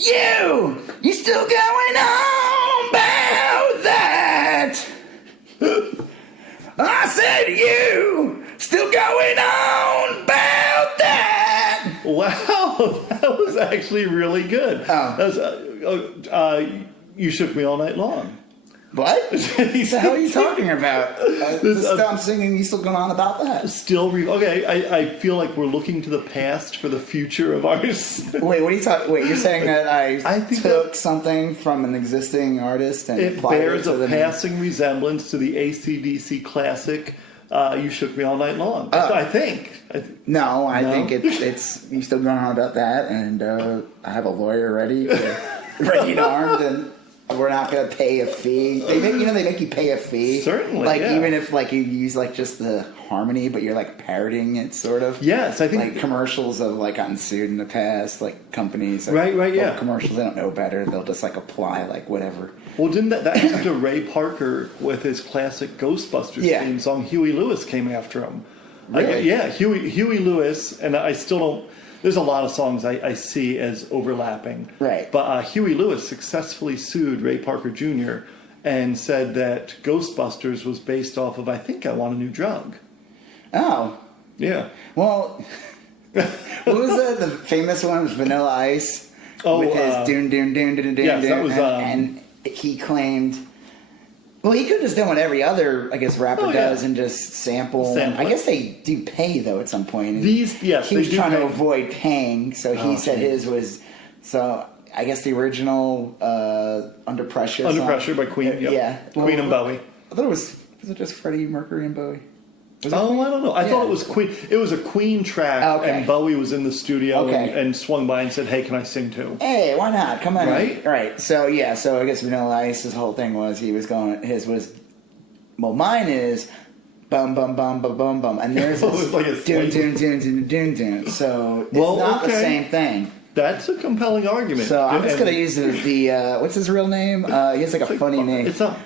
You still going on about that? I said you still going on about that? Wow, that was actually really good. That was, you shook me all night long. What? What the hell are you talking about? I'm singing You Still Going On About That. Okay, I feel like we're looking to the past for the future of ours. Wait, what are you talking? Wait, you're saying that I took something from an existing artist and it applied bears it to a passing resemblance to the AC/DC classic You Shook Me All Night Long. I think. No, I think it's You Still Going On About That, and I have a lawyer ready and armed, and we're not going to pay a fee. They make you pay a fee. Certainly, even if you use just the harmony, but you're parodying it, sort of. Yes, I think commercials have gotten sued in the past, companies. Right, yeah. Commercials, they don't know better. They'll just apply whatever. Well, didn't that happen to Ray Parker with his classic Ghostbusters theme song? Huey Lewis came after him. Really? Huey Lewis, and I still don't. There's a lot of songs I see as overlapping. Right. But Huey Lewis successfully sued Ray Parker Jr. and said that Ghostbusters was based off of, I Think I Want a New Drug. Oh. Yeah. Well, what was the famous one was Vanilla Ice? With his doon doon doon doon doon. Yes, that was... and he claimed... Well, he could have just done what every other, rapper does and just sample. I guess they do pay, though, at some point. He was trying to avoid paying, so he said his was... So, I guess the original Under Pressure Under song. Pressure by Queen. Yep. Yeah. Queen and Bowie. I thought it was it just Freddie Mercury and Bowie? I don't know. I thought it was Queen. It was a Queen track, and Bowie was in the studio and swung by and said, "Hey, can I sing too?" Hey, why not? Come on, right? So I guess Vanilla Ice's whole thing was he was going. His was, well, mine is bum bum bum bum bum bum, and there's this doon doon doon doon doon doon. So it's not the same thing. That's a compelling argument. So I'm just gonna use the what's his real name? He has a funny name. It's not.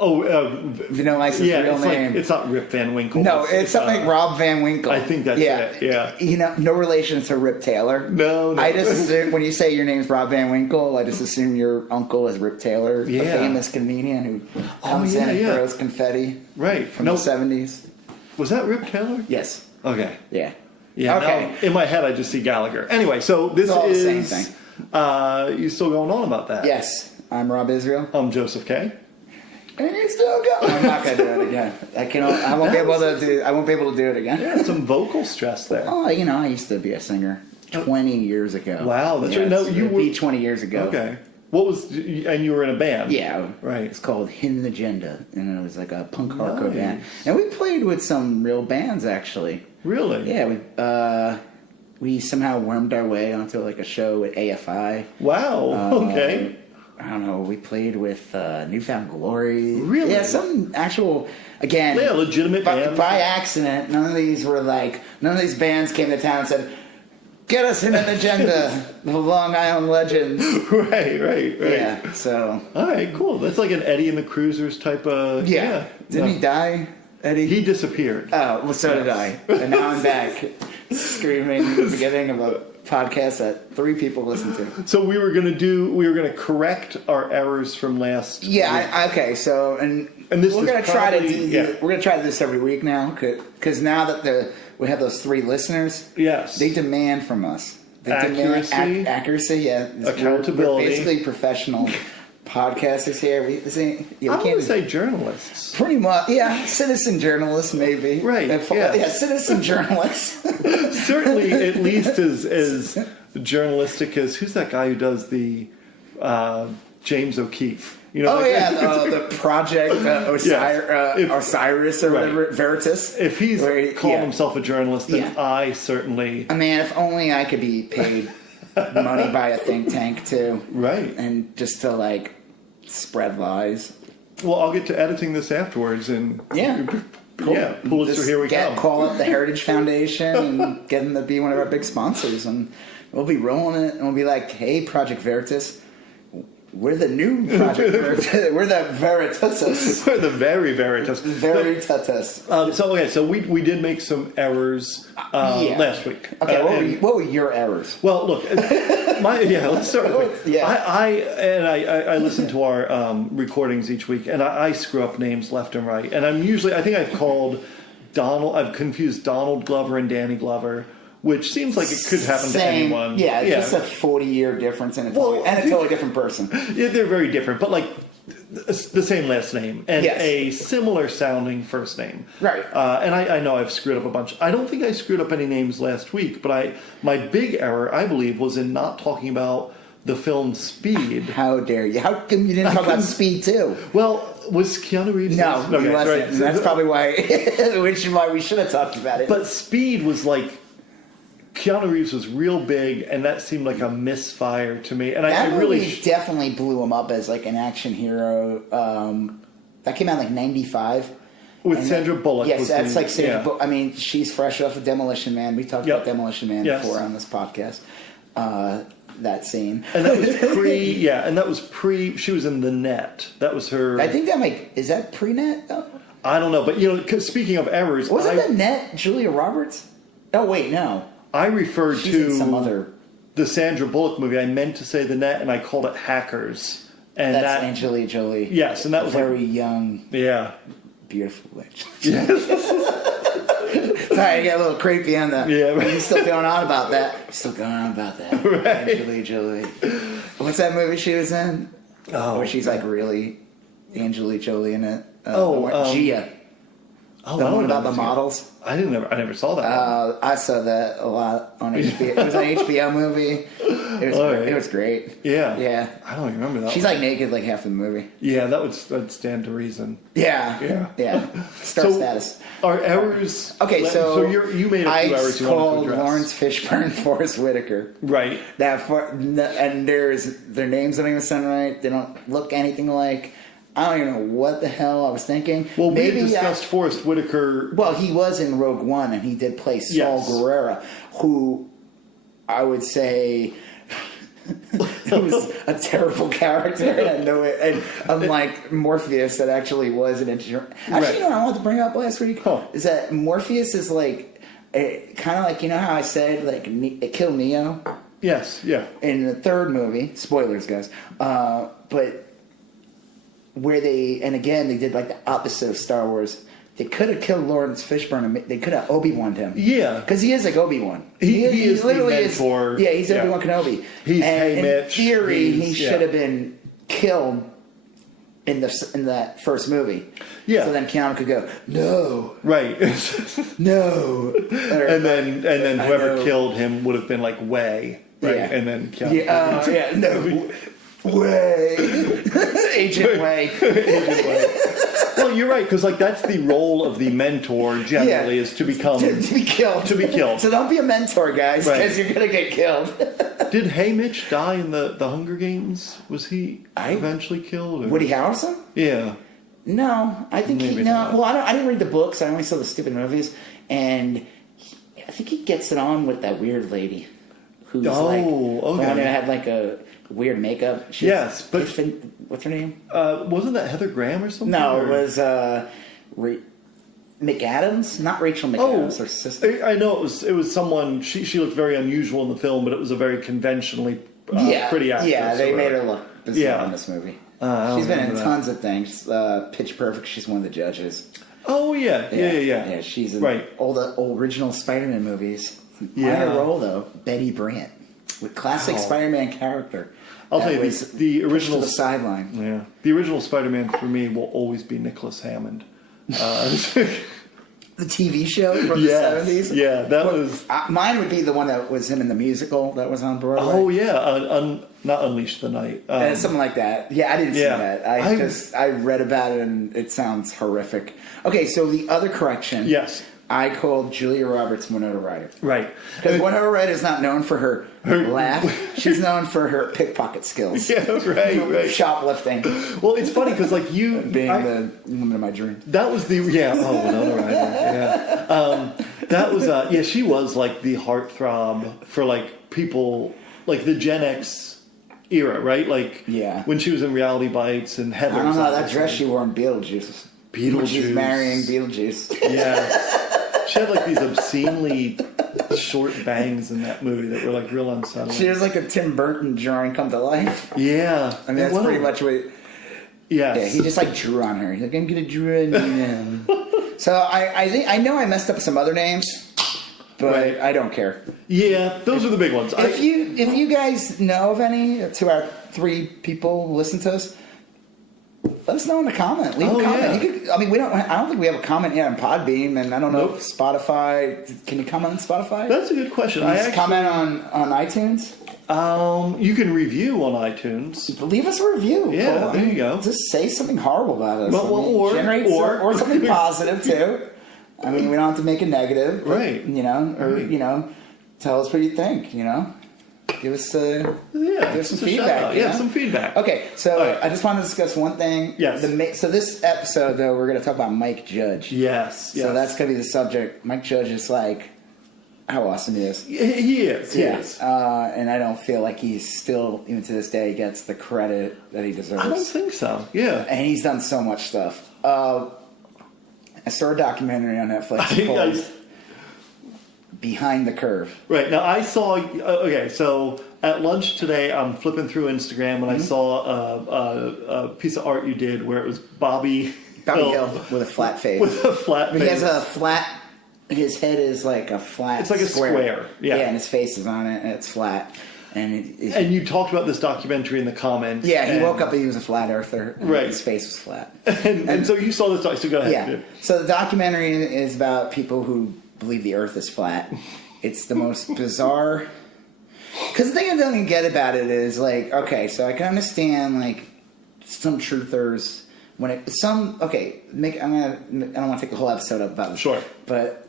Vanilla Ice's real name. It's not Rip Van Winkle. No, it's something like Rob Van Winkle. I think that's it. Yeah. No relation to Rip Taylor. No. I just assume when you say your name's Rob Van Winkle, I just assume your uncle is Rip Taylor, the famous comedian who comes in and throws confetti. Right. From the 70s. Was that Rip Taylor? Yes. Okay. Yeah. Yeah. Okay. In my head, I just see Gallagher. Anyway, so this all is the same thing. You still going on about that? Yes. I'm Rob Israel. I'm Joseph K. And you still going. I'm not gonna do it again. I won't be able to do it again. Yeah, some vocal stress there. Oh, I used to be a singer 20 years ago. Wow, that's right. No, you were 20 years ago. Okay. And you were in a band? Yeah. Right. It's called Hidden Agenda, and it was like a punk hardcore band. And we played with some real bands, actually. Really? Yeah. We somehow wormed our way onto a show at AFI. Wow. Okay. I don't know. We played with Newfound Glory. Really? Yeah, some actual, again, legitimate bands. By accident. None of these bands came to town and said, "Get us in an agenda." The Long Island Legends. Right. Yeah. So. All right. Cool. That's like an Eddie and the Cruisers type of. Yeah. Didn't he die? Eddie? He disappeared. Oh, well, so did I. And now I'm back screaming at the beginning of a podcast that 3 people listen to. So we were going to correct our errors from last week. Okay. So, and this we're going to try to do, we're going to try to do this every week now, because now that we have those 3 listeners, yes, they demand from us. They accuracy, demand accuracy, accountability. We're basically professional podcasters here. We can't say journalists. Pretty much, yeah. Citizen journalists, maybe. Right. Yeah, citizen journalists. Certainly, at least as journalistic as who's that guy who does the James O'Keefe? The Project Osiris or whatever, Veritas. If he's calling himself a journalist, then I certainly. I mean, if only I could be paid money by a think tank too, right? And just to spread lies. Well, I'll get to editing this afterwards, and cool. Yeah, Pulitzer, here we come. Call up the Heritage Foundation and get them to be one of our big sponsors, and we'll be rolling it, and we'll be like, "Hey, Project Veritas, we're the new Project Veritas. We're the Veritatis. We're the very Veritas. Veritatis." So we did make some errors last week. Okay, what were your errors? Well, look, Let's start with me. Yeah. I listen to our recordings each week, and I screw up names left and right. And I think I've confused Donald Glover and Danny Glover, which seems like it could happen to anyone. Yeah, just a 40-year difference and a totally different person. Yeah, they're very different, but like the same last name and a similar sounding first name. Right. And I know I've screwed up a bunch. I don't think I screwed up any names last week, but my big error, I believe, was in not talking about the film Speed. How dare you? How come you didn't talk about Speed too? Well, was Keanu Reeves? No, okay, he wasn't. right. That's probably why, which is why we should have talked about it. But Speed was like, Keanu Reeves was real big, and that seemed like a misfire to me. And that I really movie definitely blew him up as like an action hero. That came out like '95 with Sandra Bullock. Yes, that's like Sandra Bullock. I mean, she's fresh off of Demolition Man. We talked about Demolition Man before on this podcast. That scene, and that was pre. She was in The Net. That was her. I think is that pre-Net though? I don't know, but speaking of errors, wasn't The Net Julia Roberts? Oh wait, no. I referred to some other the Sandra Bullock movie. I meant to say The Net, and I called it Hackers. And that's Angelina Jolie. Yes, and that was very young. Yeah, beautiful witch. Sorry, I got a little creepy on that. Yeah, right. He's still going on about that. Right. Angelina Jolie. What's that movie she was in? Oh, where she's like really Angelina Jolie in it. Gia. Oh, the one about the models. I never saw that. I saw that a lot on HBO. It was an HBO movie. It was great. Yeah. I don't even remember that. She's like naked like half the movie. Yeah, that'd stand to reason. Yeah. Star status. Our errors. Okay, so you made a few errors you wanted to called address. Lawrence Fishburne, Forrest Whitaker. Right. And their names don't even sound right. They don't look anything alike. I don't even know what the hell I was thinking. Well, maybe we discussed Forrest Whitaker. Well, he was in Rogue One, and he did play Saul Guerrero, who I would say was a terrible character. And unlike Morpheus, that actually was an interesting. Actually, you know what I wanted to bring up last week is that Morpheus is like kind of like, you know how I said like it killed Neo. Yes. Yeah. In the third movie, spoilers, guys, but. Where they did like the opposite of Star Wars. They could have killed Lawrence Fishburne and they could have Obi-Wan'd him. Yeah. Because he is like Obi-Wan. He is literally the mentor. He's Obi-Wan Kenobi. He's in theory, he should have been killed in that first movie. Yeah. So then Keanu could go, no. Right. No. And then whoever killed him would have been like Way. Right. Yeah. And then Keanu. No. Way. Agent Way. Well, you're right, because like that's the role of the mentor generally is to become to be killed. To be killed. So don't be a mentor, guys, because you're gonna get killed. Did Haymitch die in the Hunger Games? Was he eventually killed? Or? Woody Harrelson? Yeah. No, I think he. No, well, I didn't read the books. I only saw the stupid movies, and I think he gets it on with that weird lady, who's the one who had like a weird makeup. But what's her name? Wasn't that Heather Graham or something? No, it was McAdams, not Rachel McAdams, her sister. I know it was someone. She looked very unusual in the film, but it was a very conventionally pretty actress. Yeah, they made her look bizarre in this movie. She's been in tons of things. Pitch Perfect. She's one of the judges. Oh yeah. Yeah, she's in all the original Spider-Man movies. Minor role though, Betty Brant, with classic Spider-Man character. I'll tell you, the original to the sideline. Yeah, the original Spider-Man for me will always be Nicholas Hammond. The TV show from the 70s? Yeah, that was... Mine would be the one that was him in the musical that was on Broadway. Oh, yeah. Not Unleash the Night. Something like that. Yeah, I didn't see that. I read about it, and it sounds horrific. Okay, so the other correction. Yes. I called Julia Roberts Winona Ryder. Right. Because Winona Ryder is not known for her laugh. She's known for her pickpocket skills. Yeah, right. Shoplifting. Well, it's funny because like you... Being the woman of my dream. That was the... Yeah. Oh, Winona Ryder. Yeah. That was... she was like the heartthrob for like people... Like the Gen X era, right? Like when she was in Reality Bites and Heather. I don't know. That dress she wore in Beetlejuice. She's marrying Beetlejuice. Yeah. she had like these obscenely short bangs in that movie that were like real unsettling. She was like a Tim Burton drawing come to life. Yeah. I mean, that's pretty much what... Yes. Yeah, he just like drew on her. He's like, I'm gonna draw on you now. So I think I know I messed up some other names, but I don't care. Yeah, those are the big ones. If you guys know of any, to our 3 people who listen to us, let us know in the comment. Leave a comment. Yeah. You could, I mean, I don't think we have a comment yet on Podbeam, and I don't know if Spotify. Can you comment on Spotify? That's a good question. Can you comment on iTunes? You can review on iTunes. Leave us a review. Yeah, Cole. there you go. Just say something horrible about us. Well, or something positive too. I mean, we don't have to make it negative, but, right? You know, tell us what you think. You know, give us some feedback. Yeah, some feedback. Okay, so I just want to discuss one thing. Yes. So this episode, though, we're going to talk about Mike Judge. Yes. So that's going to be the subject. Mike Judge is like how awesome he is. He is. He is. And I don't feel like he's still, even to this day, gets the credit that he deserves. I don't think so. Yeah. And he's done so much stuff. I saw a documentary on Netflix called Behind the Curve. Right. Now, I saw... Okay, so at lunch today, I'm flipping through Instagram, and I saw a piece of art you did where it was Bobby Hill with a flat face. With a flat face. He has a flat... His head is like a flat It's like a square. Yeah, and his face is on it, and it's flat. And you talked about this documentary in the comments. Yeah, he woke up and he was a flat earther. And right. His face was flat. and so you saw this documentary, so go ahead. Yeah. So the documentary is about people who believe the earth is flat. It's the most bizarre... Because the thing I don't even get about it is, like, okay, so I can understand, like, some truthers... I don't want to take the whole episode up about this. Sure. But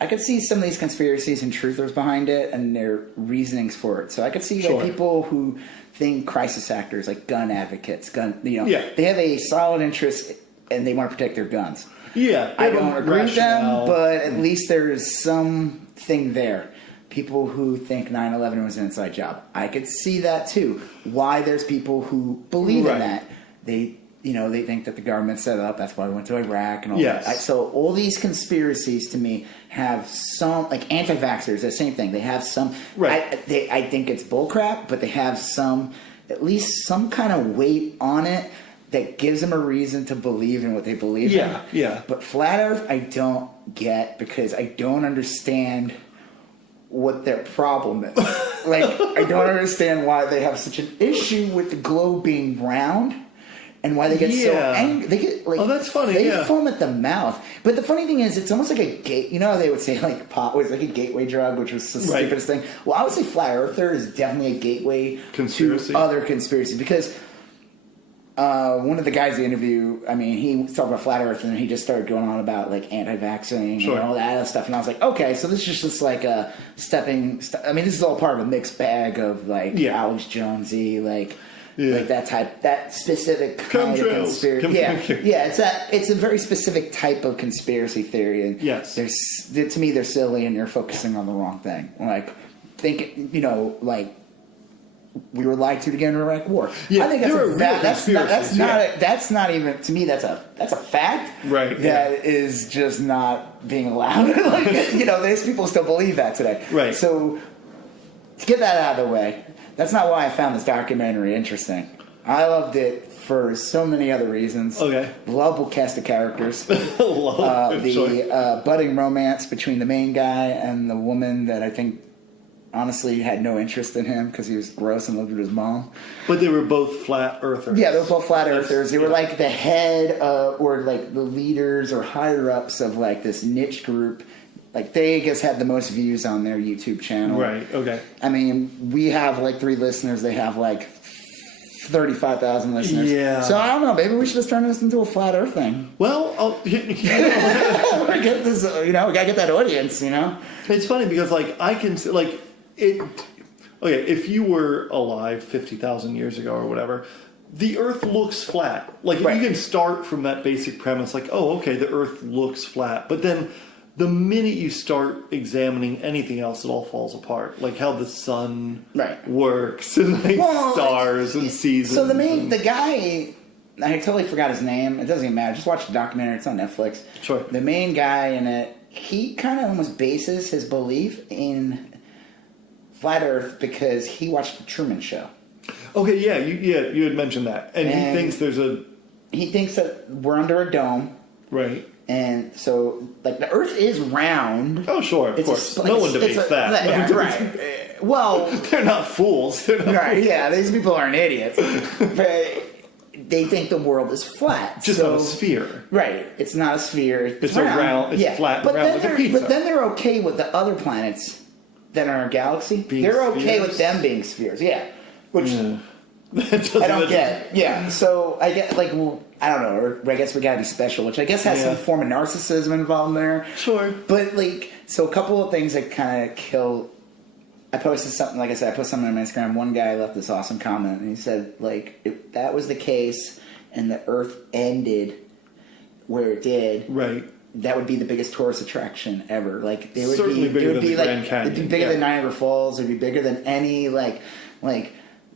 I could see some of these conspiracies and truthers behind it and their reasonings for it. So I could see like, people who think crisis actors, like gun advocates, they have a solid interest and they want to protect their guns. Yeah. I don't agree with them, but at least there's something there. People who think 9/11 was an inside job. I could see that too. Why there's people who believe in that. They think that the government set it up. That's why we went to Iraq and all that. So all these conspiracies to me have some, like anti-vaxxers, the same thing. They have some, I think it's bullcrap, but they have at least some kind of weight on it that gives them a reason to believe in what they believe in. Yeah. But Flat Earth, I don't get because I don't understand what their problem is. Like, I don't understand why they have such an issue with the globe being round. And why they get so angry. They get, like, that's funny, they foam at the mouth. But the funny thing is, it's almost like a gate. You know how they would say, like, pot was like a gateway drug, which was the stupidest thing? Well, I would say Flat Earther is definitely a gateway to other conspiracy. Because one of the guys they interview, I mean, he was talking about Flat Earth, and he just started going on about, like, anti-vaxxing and all that other stuff. And I was like, okay, so this is just like a I mean, this is all part of a mixed bag of, like, Alex Jonesy, like... Yeah. Like that specific kind of conspiracy. It's a very specific type of conspiracy theory. And to me, they're silly and you're focusing on the wrong thing. Like, like we were lied to get in the Iraq War. Yeah, I think that's not even, to me, that's a fact. Right. That is just not being allowed. Like, there's people still believe that today. Right. So to get that out of the way. That's not why I found this documentary interesting. I loved it for so many other reasons. Okay. Lovable cast of characters. The budding romance between the main guy and the woman that I think honestly had no interest in him because he was gross and lived with his mom. But they were both flat earthers. Yeah, they were both flat earthers. They were like the head or like the leaders or higher ups of like this niche group. Like, they, I guess, had the most views on their YouTube channel. Right, okay. I mean, we have, like, 3 listeners. They have, like, 35,000 listeners. Yeah. So, I don't know. Maybe we should just turn this into a Flat Earth thing. Well, we get this, we got to get that audience, It's funny because, like, I can, like, it... Okay, if you were alive 50,000 years ago or whatever... The Earth looks flat. Like, if you can start from that basic premise, like, oh, okay, the Earth looks flat. But then... The minute you start examining anything else, it all falls apart. Like how the sun works and like stars and seasons. So the guy, I totally forgot his name. It doesn't even matter. Just watch the documentary. It's on Netflix. Sure. The main guy in it, he kind of almost bases his belief in flat Earth because he watched the Truman Show. Okay, you had mentioned that, and he thinks he thinks that we're under a dome, right? And so, like, the Earth is round. Oh, sure, of course. No one debates that. Yeah, right. Well, they're not fools. Right? Yeah, these people aren't idiots. But they think the world is flat. Just not a sphere. Right. It's not a sphere. It's round. It's flat and round like a pizza. But then they're okay with the other planets that are in our galaxy. They're okay with them being spheres. Yeah. Which I don't get. Yeah. So I get, like, well, I don't know. Or I guess we gotta be special, which I guess has some form of narcissism involved in there. Sure. But, like, so a couple of things that kind of kill. I posted something, like I said, I posted something on my Instagram. One guy left this awesome comment, and he said, like, if that was the case and the Earth ended where it did, right, that would be the biggest tourist attraction ever. Like, it would certainly be, bigger it would than be the like, Grand Canyon. It'd be bigger than Niagara Falls. It'd be bigger than any, like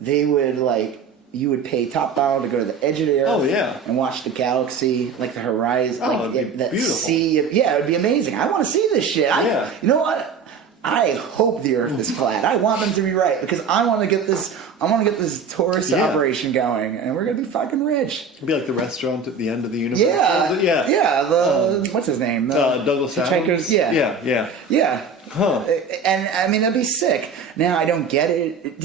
they would, like, you would pay top dollar to go to the edge of the Earth. Oh, yeah. And watch the galaxy, like the horizon, like it'd be that beautiful. sea. Yeah, it would be amazing. I want to see this shit. You know what? I hope the Earth is flat. I want them to be right because I want to get this. I want to get this tourist operation going, and we're gonna be fucking rich. It'd be like the restaurant at the end of the universe. Yeah. What's his name? Douglas Adams. Yeah. Huh. And I mean, that'd be sick. Now I don't get it.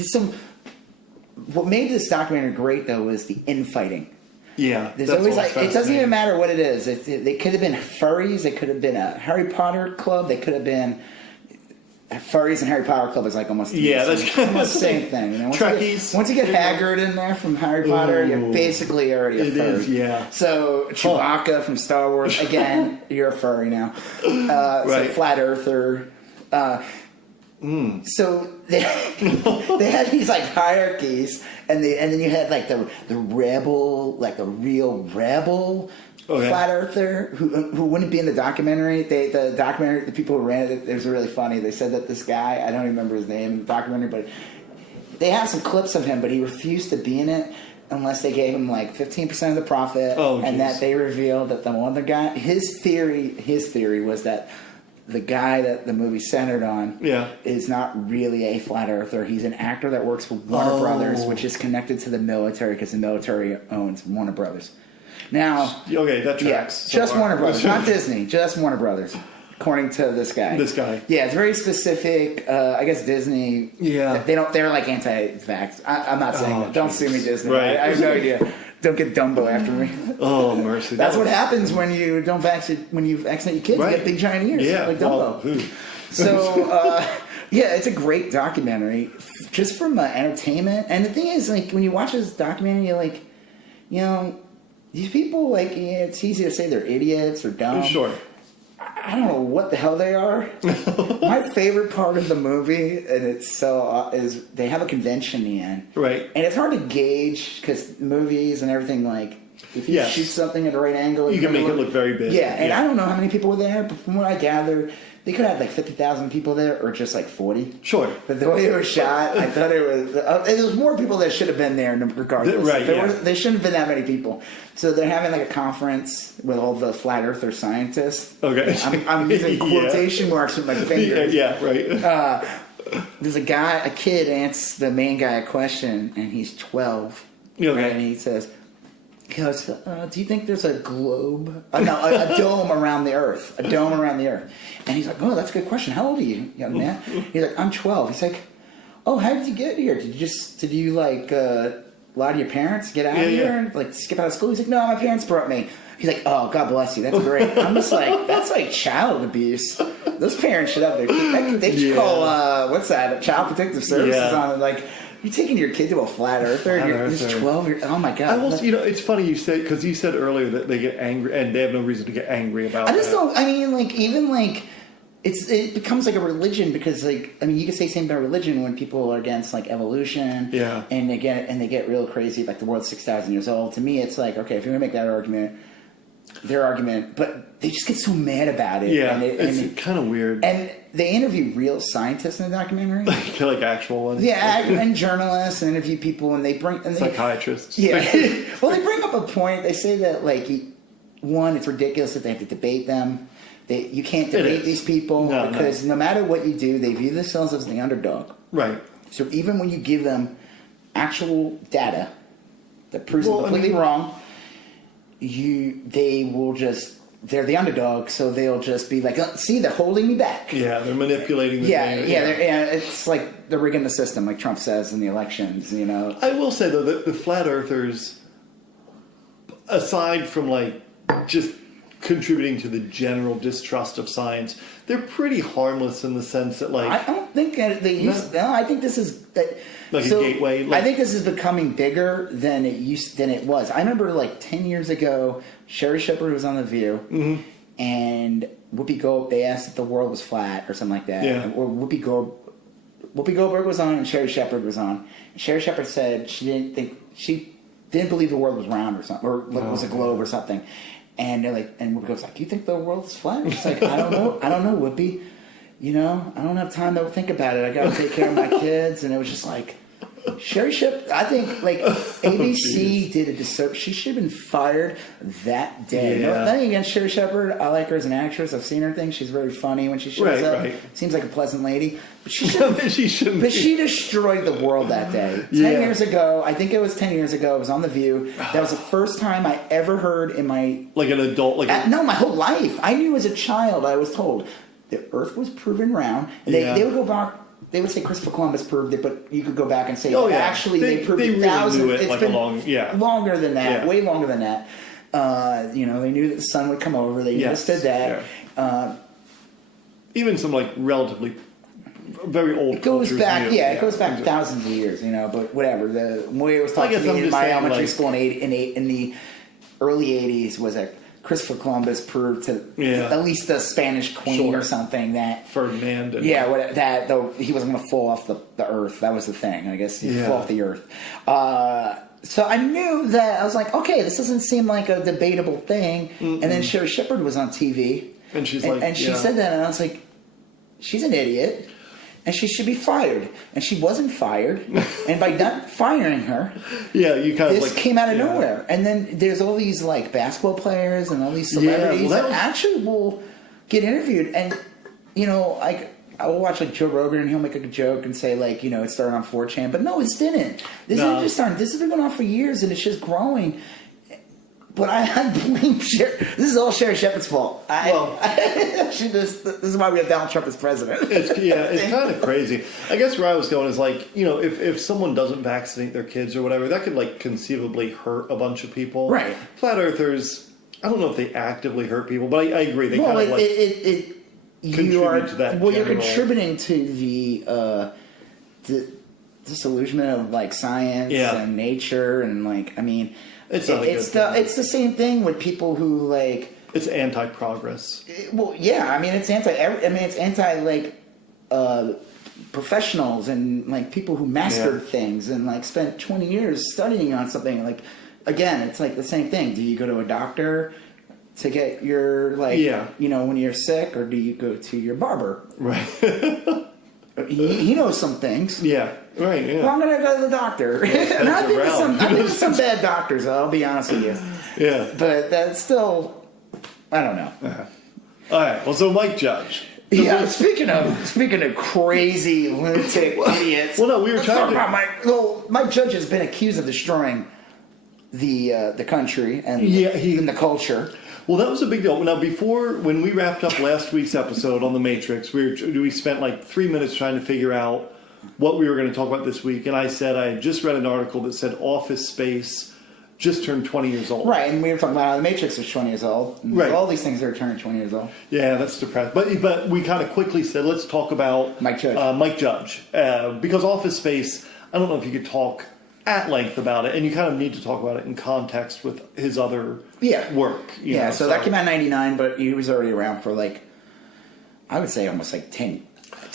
What made this documentary great though was the infighting. Yeah, there's always like it doesn't even matter what it is. They could have been furries. It could have been a Harry Potter club. They could have been. Furries and Harry Potter Club is like almost that's kind of the same thing. You know? Trekkies. Once you get Hagrid in there from Harry Potter, you're basically already a furry. Is, yeah. So Chewbacca from Star Wars, again, you're a furry now. Right. So Flat Earther. So they had these like hierarchies, and then you had like the rebel, like the real rebel. Flat Earther who wouldn't be in the documentary. The people who ran it was really funny. They said that this guy, I don't even remember his name in the documentary, but they have some clips of him, but he refused to be in it unless they gave him like 15% of the profit, and that they revealed that the other guy, his theory was that the guy that the movie centered on is not really a flat earther. He's an actor that works for Warner Brothers, which is connected to the military because the military owns Warner Brothers. Now, that tracks. Just Warner Brothers, not Disney. Just Warner Brothers, according to this guy. Yeah, it's very specific. I guess Disney. Yeah, they're like anti-vax. I'm not saying that. Don't sue me, Disney. Right. I have no idea. Don't get Dumbo after me. Oh mercy! That's what happens when you don't vaccinate. When you vaccinate your kids, you get big giant ears. Yeah, like Dumbo. So. It's a great documentary, just from entertainment. And the thing is, like, when you watch this documentary, you're like, you know. These people, like, it's easy to say they're idiots or dumb. Sure. I don't know what the hell they are. My favorite part of the movie, and is they have a convention in the end. Right. And it's hard to gauge because movies and everything, like, if you shoot something at the right angle, you can make it look very big. Yeah, and I don't know how many people were there, but from what I gather, they could have like 50,000 people there, or just like 40. Sure. But the way it was shot, I thought it was more people that should have been there regardless. Right, there shouldn't have been that many people. So they're having like a conference with all the flat earther scientists. Okay. I'm using quotation marks with my fingers. Yeah, right. There's a kid asks the main guy a question, and he's 12. Okay. Right? And he says, do you think there's a globe? A dome around the Earth. A dome around the Earth. And he's like, oh, that's a good question. How old are you, young man? He's like, I'm 12. He's like, oh, how did you get here? Did you like lie to your parents, get out of here, and like skip out of school? He's like, no, my parents brought me. He's like, oh, God bless you. That's great. I'm just like, that's like child abuse. Those parents should have they should call Child Protective Services on it. Like, you're taking your kid to a flat earther. You're 12. Oh my God! It's funny you said, because you said earlier that they get angry and they have no reason to get angry about. I just don't. I mean, like, even like it becomes like a religion because, like, I mean, you can say same about religion when people are against like evolution. Yeah. And they get real crazy. Like the world's 6,000 years old. To me, it's like, okay, if you're gonna make that argument, their argument, but they just get so mad about it. Yeah, it's kind of weird. And they interview real scientists in the documentary, like actual ones. Yeah, and journalists, and interview people, and they bring psychiatrists. Yeah, well, they bring up a point. They say that like, one, it's ridiculous that they have to debate them You can't debate these people because no matter what you do, they view themselves as the underdog. Right. So even when you give them actual data that proves them completely wrong, they're the underdog, so they'll just be like, see, they're holding me back. Yeah, they're manipulating the thing. It's like they're rigging the system, like Trump says in the elections, you know. I will say, though, that the flat earthers, aside from, like, just contributing to the general distrust of science, they're pretty harmless in the sense that, like... I don't think they use... No, I think this is... Like a gateway? I think this is becoming bigger than it was. I remember, like, 10 years ago, Sherry Shepherd was on The View, and Whoopi Goldberg, they asked if the world was flat or something like that. Yeah. Or Whoopi Goldberg was on and Sherry Shepherd was on. And Sherry Shepherd said she didn't believe the world was round or something, or was a globe or something. And they're like, and Whoopi goes like, "You think the world is flat?" It's like, I don't know, Whoopi. You know, I don't have time to think about it. I got to take care of my kids, and it was just like, Sherry Shepherd. I think like ABC did a disservice. She should have been fired that day. Yeah. Nothing against Sherry Shepherd. I like her as an actress. I've seen her things. She's very funny when she shows up. Right. Seems like a pleasant lady. But she shouldn't. But she destroyed the world that day. 10 years ago, I think it was 10 years ago. It was on The View. That was the first time I ever heard in my like an adult, my whole life. I knew as a child. I was told the Earth was proven round. They would go back. They would say Christopher Columbus proved it, but you could go back and say, actually, they proved it really thousands. It's like been longer than that, way longer than that. They knew that the sun would come over. They understood that. Yeah. Even some like relatively very old. It goes back, it goes back thousands of years. But whatever. The way it was taught to me in my elementary school in the early '80s was that Christopher Columbus proved to at least the Spanish queen or something that Ferdinand. That though he wasn't going to fall off the earth. That was the thing. I guess he'd fall off the earth. So I knew that. I was like, okay, this doesn't seem like a debatable thing. Mm-mm. And then Sherry Shepherd was on TV, and she said that, and I was like, she's an idiot. And she should be fired. And she wasn't fired. And by not firing her, this came out of nowhere. And then there's all these like basketball players and all these celebrities that actually will get interviewed. And I will watch like Joe Rogan and he'll make a joke and say like, it started on 4chan, but no, it didn't. This has been going on for years and it's just growing. But I blame Sherry. This is all Sherry Shepherd's fault. This is why we have Donald Trump as president. It's kind of crazy. I guess where I was going is like, if someone doesn't vaccinate their kids or whatever, that could like conceivably hurt a bunch of people. Right. Flat earthers, I don't know if they actively hurt people, but I agree. They kind of contribute to that. Well, you're contributing to the disillusionment of like science and nature and like, I mean. It's the same thing with people who like. It's anti-progress. It's anti like professionals and like people who mastered things and like spent 20 years studying on something. Like again, it's like the same thing. Do you go to a doctor to get your when you're sick, or do you go to your barber? Right. He knows some things. Yeah. Right, yeah. Well, I'm going to go to the doctor. And I think there's some bad doctors, I'll be honest with you. Yeah. But that's still, I don't know. All right. Well, so Mike Judge. Speaking of crazy lunatic idiots. Well, no, we were talking about Mike Judge has been accused of destroying the country and even the culture. Well, that was a big deal. Now, when we wrapped up last week's episode on The Matrix, we spent like 3 minutes trying to figure out what we were going to talk about this week. And I said I had just read an article that said Office Space just turned 20 years old. Right, and we were talking about how The Matrix was 20 years old. Right. All these things are turning 20 years old. Yeah, that's depressing. But we kind of quickly said, let's talk about Mike Judge. Because Office Space, I don't know if you could talk at length about it, and you kind of need to talk about it in context with his other work. So that came out in 99, but he was already around for like, I would say almost like 10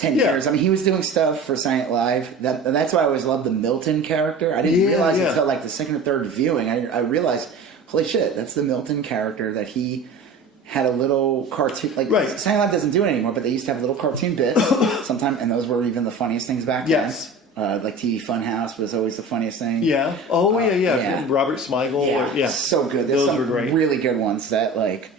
years. I mean, he was doing stuff for Saturday Night Live. That's why I always loved the Milton character. I didn't realize until like the second or third viewing. I realized, holy shit, that's the Milton character that he had a little cartoon. Like Saturday Night Live doesn't do it anymore, but they used to have a little cartoon bit sometimes, and those were even the funniest things back then. Yes. Like TV Funhouse was always the funniest thing. Yeah. Oh, yeah. Robert Smigel. So good. There's some were great. Really good ones that like,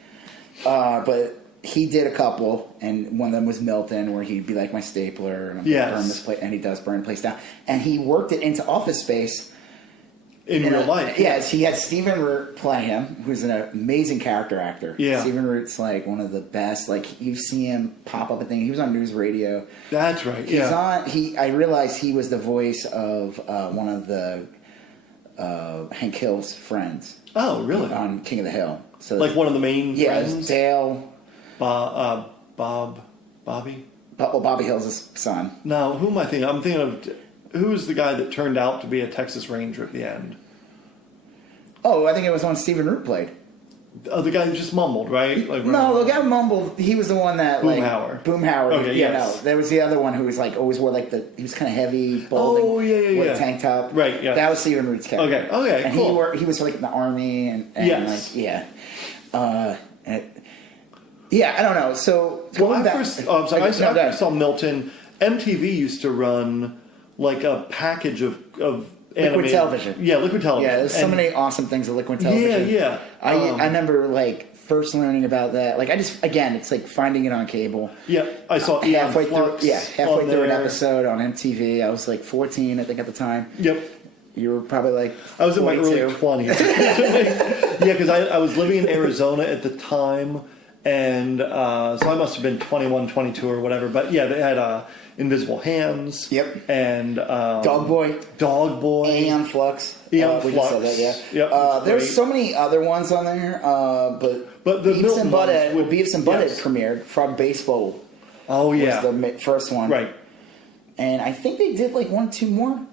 but he did a couple, and one of them was Milton, where he'd be like my stapler, and I'm gonna burn this place, and he does burn the place down. And he worked it into Office Space in real life. Yes, he had Stephen Root play him, who's an amazing character actor. Yeah, Stephen Root's like one of the best. Like you see him pop up a thing. He was on News Radio. That's right. He's on. I realized he was the voice of one of the Hank Hill's friends. Oh, really? On King of the Hill. So like one of the main friends? Dale. Bobby? Bobby Hill's his son. No, who am I thinking? I'm thinking of... Who's the guy that turned out to be a Texas Ranger at the end? Oh, I think it was one Stephen Root played. Oh, the guy who just mumbled, right? Like, no, the guy who mumbled, he was the one that, Boomhauer. Boomhauer. Okay, yes. No, there was the other one who was like, always wore like he was kind of heavy, balding. Oh, yeah. With a tank top. Right, yeah. That was Stephen Root's character. Okay, and cool. he was like in the army and yes. like, yeah. I don't know. So, I saw Milton. MTV used to run like a package of Liquid television. Yeah, Liquid television. Yeah, there's so many awesome things with Liquid television. Yeah. I remember like first learning about that. Like it's like finding it on cable. Yeah, I saw halfway through an episode on MTV. I was like 14, I think, at the time. Yep. You were probably like 42. I was in my early 20s. Yeah, because I was living in Arizona at the time, and so I must have been 21, 22 or whatever. But yeah, they had Invisible Hands. Yep. And Dog Boy. Aeon Flux. Aeon We Flux. just said that, yeah. Yep, there's so many other ones on there, but the Beavis and Butthead, Beavis and Butthead premiered from Baseball. Oh yeah, was the first one, right? And I think they did like 1 or 2 more.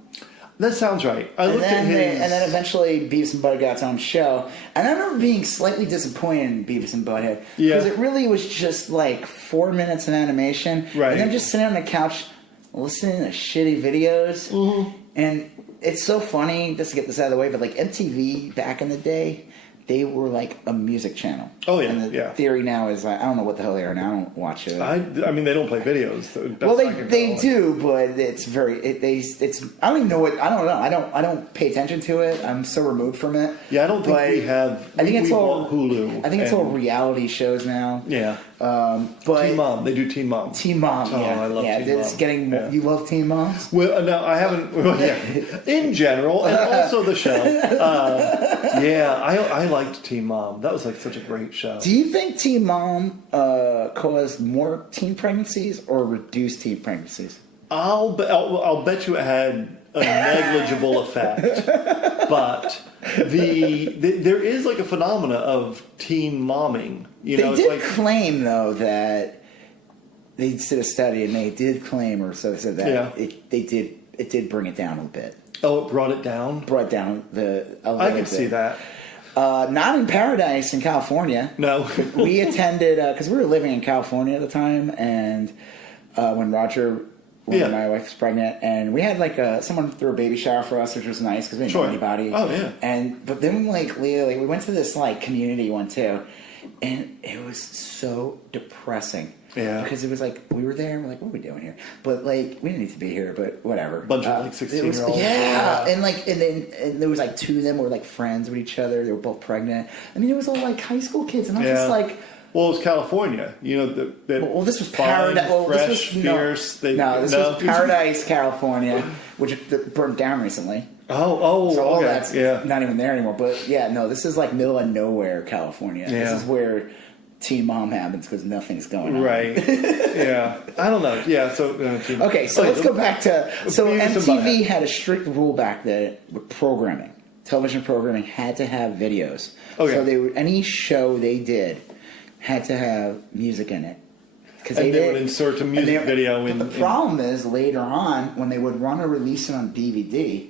That sounds right. And then eventually Beavis and Butthead got its own show. And I remember being slightly disappointed in Beavis and Butthead. Because it really was just like 4 minutes of animation. Right. And they're just sitting on the couch listening to shitty videos. Mm-hmm. And it's so funny, just to get this out of the way, but like MTV back in the day, they were like a music channel. Oh, yeah. And the theory now is, I don't know what the hell they are now. I don't watch it. I mean, they don't play videos. Well, they do, but it's very. It's. I don't even know what. I don't know. I don't pay attention to it. I'm so removed from it. Yeah, I don't think we have. I think it's all Hulu. I think it's all reality shows now. Yeah. But Teen Mom. They do Teen Mom. Teen Mom. Oh, yeah, I love Teen Mom. It's getting. Yeah. You love Teen Moms? Well, no, I haven't. Well, yeah. In general, and also the show. I liked Teen Mom. That was like such a great show. Do you think Teen Mom caused more teen pregnancies or reduced teen pregnancies? I'll bet you it had a negligible effect, but there is like a phenomena of teen momming. You know, they did claim though that they did a study and they did claim, or so they said that it did bring it down a little bit. Oh, it brought it down. Brought down I can see that. Not in Paradise in California. No. We attended, because we were living in California at the time, and when my wife was pregnant, and we had like someone threw a baby shower for us, which was nice because we didn't know anybody. Oh, yeah. But then like Leah, we went to this like community one too, and it was so depressing. Yeah. Because it was like, we were there and we're like, what are we doing here? But like, we didn't need to be here, but whatever. Bunch of like 16-year-olds. Yeah. And there was like 2 of them were like friends with each other. They were both pregnant. I mean, it was all like high school kids. And I was just like... Well, it was California. You know, this was Paradise. Fresh, fierce. This was Paradise, California, which burnt down recently. Oh, so all that's not even there anymore. But yeah, no, this is like middle of nowhere, California. Yeah. This is where Teen Mom happens because nothing's going on. Right. Yeah. I don't know. Yeah. So okay. So let's go back to MTV had a strict rule back then with programming. Television programming had to have videos. Okay. So any show they did had to have music in it. Because they would insert a music video in. But the problem is later on when they would run or release it on DVD.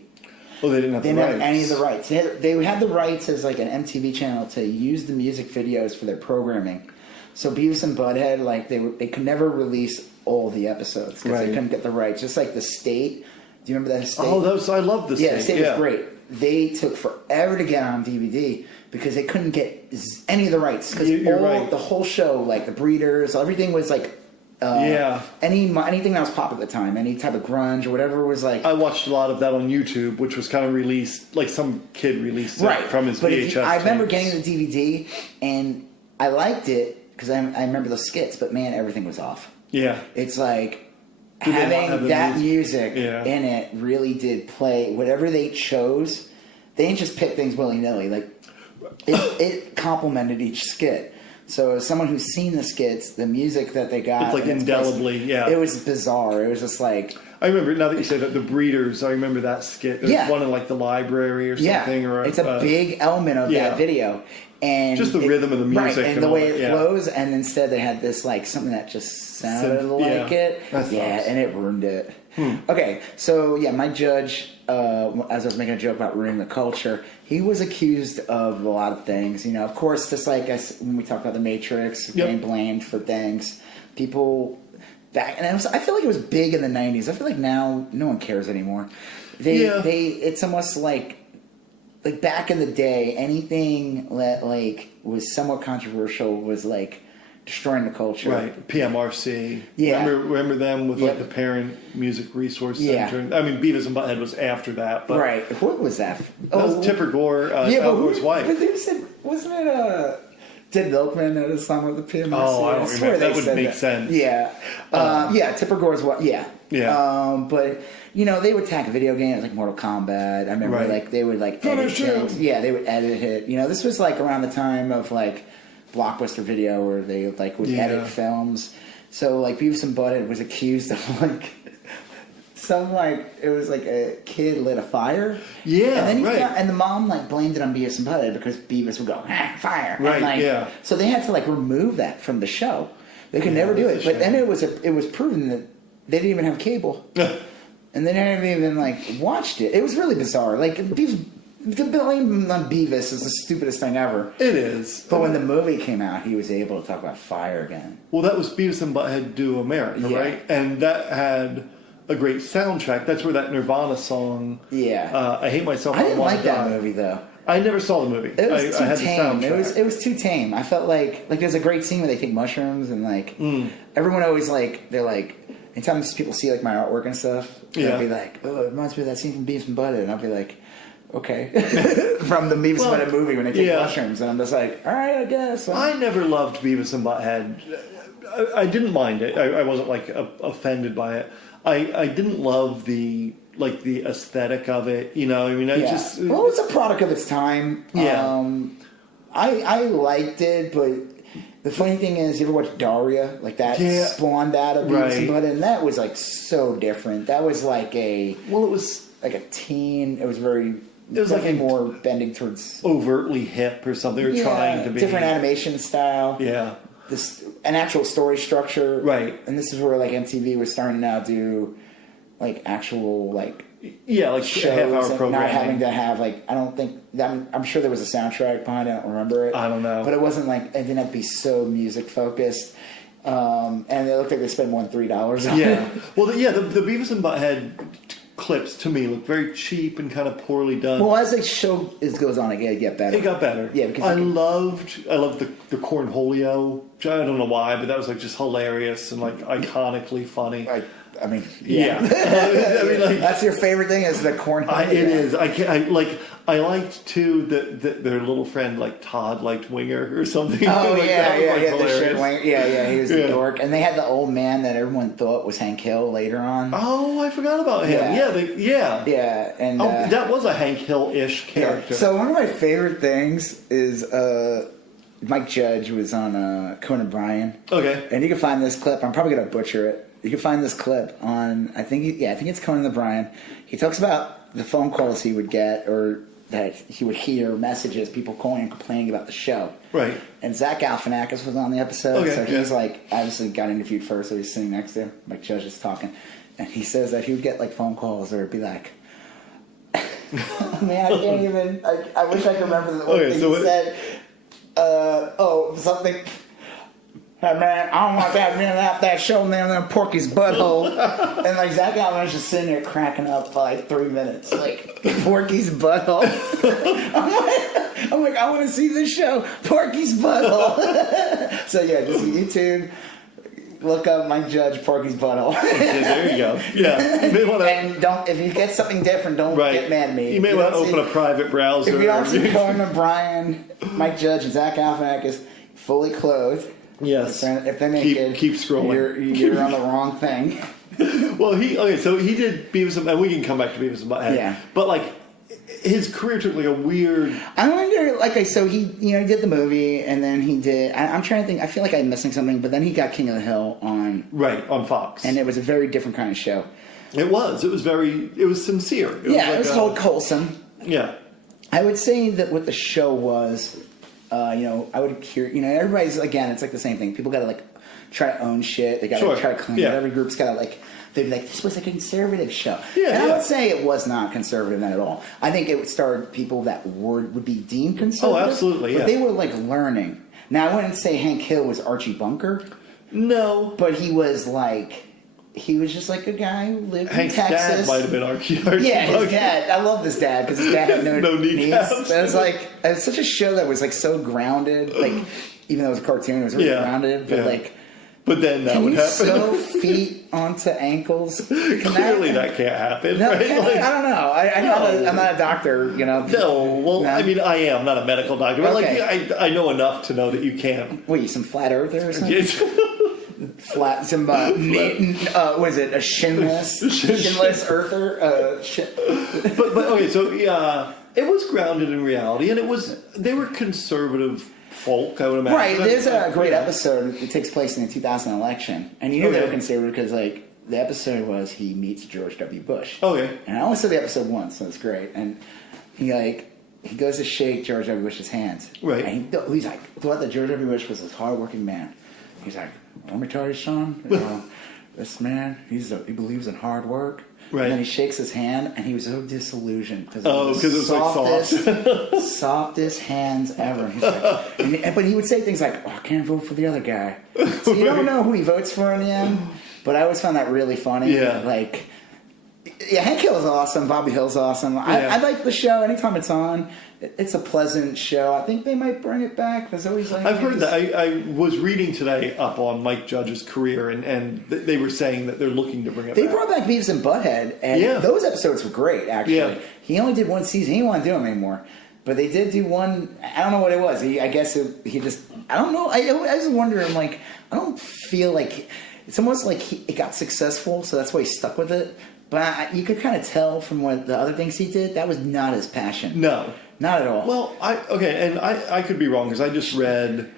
Well, they didn't have the rights. Didn't have any of the rights. They had the rights as like an MTV channel to use the music videos for their programming. So Beavis and Butthead, like they could never release all the episodes because they couldn't get the rights. Just like The State. Do you remember that State? Oh, I love The State. Yeah, The State was great. They took forever to get on DVD because they couldn't get any of the rights. Because the whole show, like The Breeders, everything was like... anything that was pop at the time, any type of grunge or whatever was like. I watched a lot of that on YouTube, which was kind of released, like some kid released it from his VHS. I remember getting the DVD and I liked it, because I remember those skits, but man, everything was off. Yeah. It's like having that music in it really did play. Whatever they chose, they didn't just pick things willy-nilly. Like, it complemented each skit. So as someone who's seen the skits, the music that they got... It's like indelibly, It was bizarre. It was just like... I remember, now that you said that, The Breeders, I remember that skit. There's one in like the library or something. Yeah, or it's a big element of that video. And just the rhythm of the music. Right, and the way it flows, and instead they had this like something that just sounded like it. That's nice. And it ruined it. Okay, so my judge, as I was making a joke about ruining the culture, he was accused of a lot of things. You know, of course, just like when we talk about The Matrix, getting blamed for things, people back, and I feel like it was big in the 90s. I feel like now no one cares anymore. It's almost like back in the day, anything that like was somewhat controversial was like destroying the culture. Right, PMRC. Yeah, remember them with like the Parent Music Resource Center. I mean, Beavis and Butthead was after that. But right, what was that? That was Tipper Gore, Al Gore's wife. But they said, wasn't it Ted Milkman that is some of the PMRC? Oh, I don't remember. That would make sense. Yeah, Tipper Gore's wife. But you know, they would attack video games like Mortal Kombat. I remember like they would like edit things. Yeah, they would edit it. You know, this was like around the time of like Blockbuster Video where they like would edit films. So like Beavis and Butthead was accused of like it was like a kid lit a fire. Yeah, and then and the mom like blamed it on Beavis and Butthead because Beavis would go fire. Right. And, so they had to like remove that from the show. They could never do it. But then it was proven that they didn't even have cable. And they never even like watched it. It was really bizarre. Like Beavis, the blame on Beavis is the stupidest thing ever. It is. But when the movie came out, he was able to talk about fire again. Well, that was Beavis and Butthead Do America, right? And that had a great soundtrack. That's where that Nirvana song. Yeah. I Hate Myself. I didn't like that movie though. I never saw the movie. It was too had tame. The soundtrack. It was too tame. I felt like there's a great scene where they take mushrooms and like everyone always like they're like. Anytime people see like my artwork and stuff, they'll be like, "Oh, it reminds me of that scene from Beavis and Butthead," and I'll be like, "Okay," from the Beavis and Butthead movie when they take mushrooms, and I'm just like, "All right, I guess." I never loved Beavis and Butthead. I didn't mind it. I wasn't like offended by it. I didn't love the aesthetic of it. You know, I mean, it was a product of its time. Yeah, I liked it, but. The funny thing is, you ever watch Daria? Like that spawned out of Beavis and Butthead, and that was like so different. That was like it was like a teen. It was like more bending towards overtly hip or something, or trying to be different animation style. Yeah, an actual story structure. Right, and this is where like MTV was starting to now do like actual like. Yeah, like shows, half-hour programming. Not having to have like I don't think I'm sure there was a soundtrack behind it. I don't remember it. I don't know, but it wasn't like it didn't have to be so music focused. And it looked like they spent more than $3 on it. Well, the Beavis and Butthead clips to me look very cheap and kind of poorly done. Well, as the show goes on, it get better. It got better. Yeah, because I loved the Cornholio. I don't know why, but that was like just hilarious and like iconically funny. I mean, yeah. I mean, like that's your favorite thing is the cornholio. It is. I liked too that their little friend like Todd liked Winger or something. Oh like, the shit Winger. Yeah, he was a dork. And they had the old man that everyone thought was Hank Hill later on. Oh, I forgot about him. Yeah, and that was a Hank Hill-ish character. So one of my favorite things is Mike Judge was on Conan O'Brien. Okay, and you can find this clip. I'm probably gonna butcher it. You can find this clip on I think it's Conan O'Brien. He talks about the phone calls he would get or that he would hear messages, people calling and complaining about the show. Right. And Zach Galifianakis was on the episode, so he was like obviously got interviewed first, so he's sitting next to him. Mike Judge is talking, and he says that he would get like phone calls or it'd be like, man, I can't even. I wish I could remember the thing he said. Something. Hey man, I don't want that man out that show man in Porky's butthole. And like Zach Galifianakis just sitting there cracking up for like 3 minutes, like Porky's butthole. I'm like, I want to see this show, Porky's butthole. So yeah, just YouTube. Look up Mike Judge, Porky's butthole. There you go. Yeah. And if you get something different, don't get mad at me. You may want to open a private browser. If you don't see Conan O'Brien, Mike Judge, and Zach Galifianakis fully clothed, Yes. If they're naked, keep scrolling. You're on the wrong thing. Well, so he did Beavis and we can come back to Beavis and Butthead. Yeah. But like, his career took like a weird. I wonder, so he did the movie, and then he did. I'm trying to think. I feel like I'm missing something, but then he got King of the Hill on Fox, and it was a very different kind of show. It was. It was sincere. It was wholesome. Yeah. I would say that what the show was, I would hear, everybody's, again, it's like the same thing. People got to, like, try to own shit. They got to try to claim it. Every group's got to, like, they'd be like, this was a conservative show. And I would say it was not conservative at all. I think it started people that would be deemed conservative. Oh, absolutely, yeah. But they were, like, learning. Now, I wouldn't say Hank Hill was Archie Bunker. No. But he was, like... He was just like a guy who lived Hank's in Texas. Dad might have been Archie. Yeah, his dad. I love this dad because his dad had no kneecaps. It was such a show that was like so grounded. Like, even though it was a cartoon, it was really grounded. But but then that would happen. Can you sew feet onto ankles? Clearly, that can't happen. No, right? I don't know. I'm not a doctor. No, well, no. I mean, I am not a medical doctor, but okay. I know enough to know that you can't. What, you some flat earther or something? What is it? A shinless earther? But okay, so it was grounded in reality, and they were conservative folk, I would imagine. Right. There's a great episode. It takes place in the 2000 election, and you knew they were conservative because the episode was he meets George W. Bush. Okay. And I only saw the episode once, so it's great. And he goes to shake George W. Bush's hands. Right. And he's like, thought that George W. Bush was a hardworking man. He's like, let me tell you, son, this man, he believes in hard work. Right. And then he shakes his hand, and he was so disillusioned because it's soft. Softest hands ever. And he's like, but he would say things like, I can't vote for the other guy. So you don't know who he votes for in the end. But I always found that really funny. Yeah. Hank Hill's awesome. Bobby Hill's awesome. I like the show. Anytime it's on, it's a pleasant show. I think they might bring it back. There's always I've heard that. I was reading today up on Mike Judge's career, and they were saying that they're looking to bring it back. They brought back Beavis and Butthead, and those episodes were great, actually. Yeah. He only did one season. He didn't want to do them anymore. But they did do one. I don't know what it was. He just... I don't know. I was wondering, I don't feel like... It's almost like it got successful, so that's why he stuck with it. But you could kind of tell from what the other things he did, that was not his passion. No. Not at all. Well, I could be wrong because I just read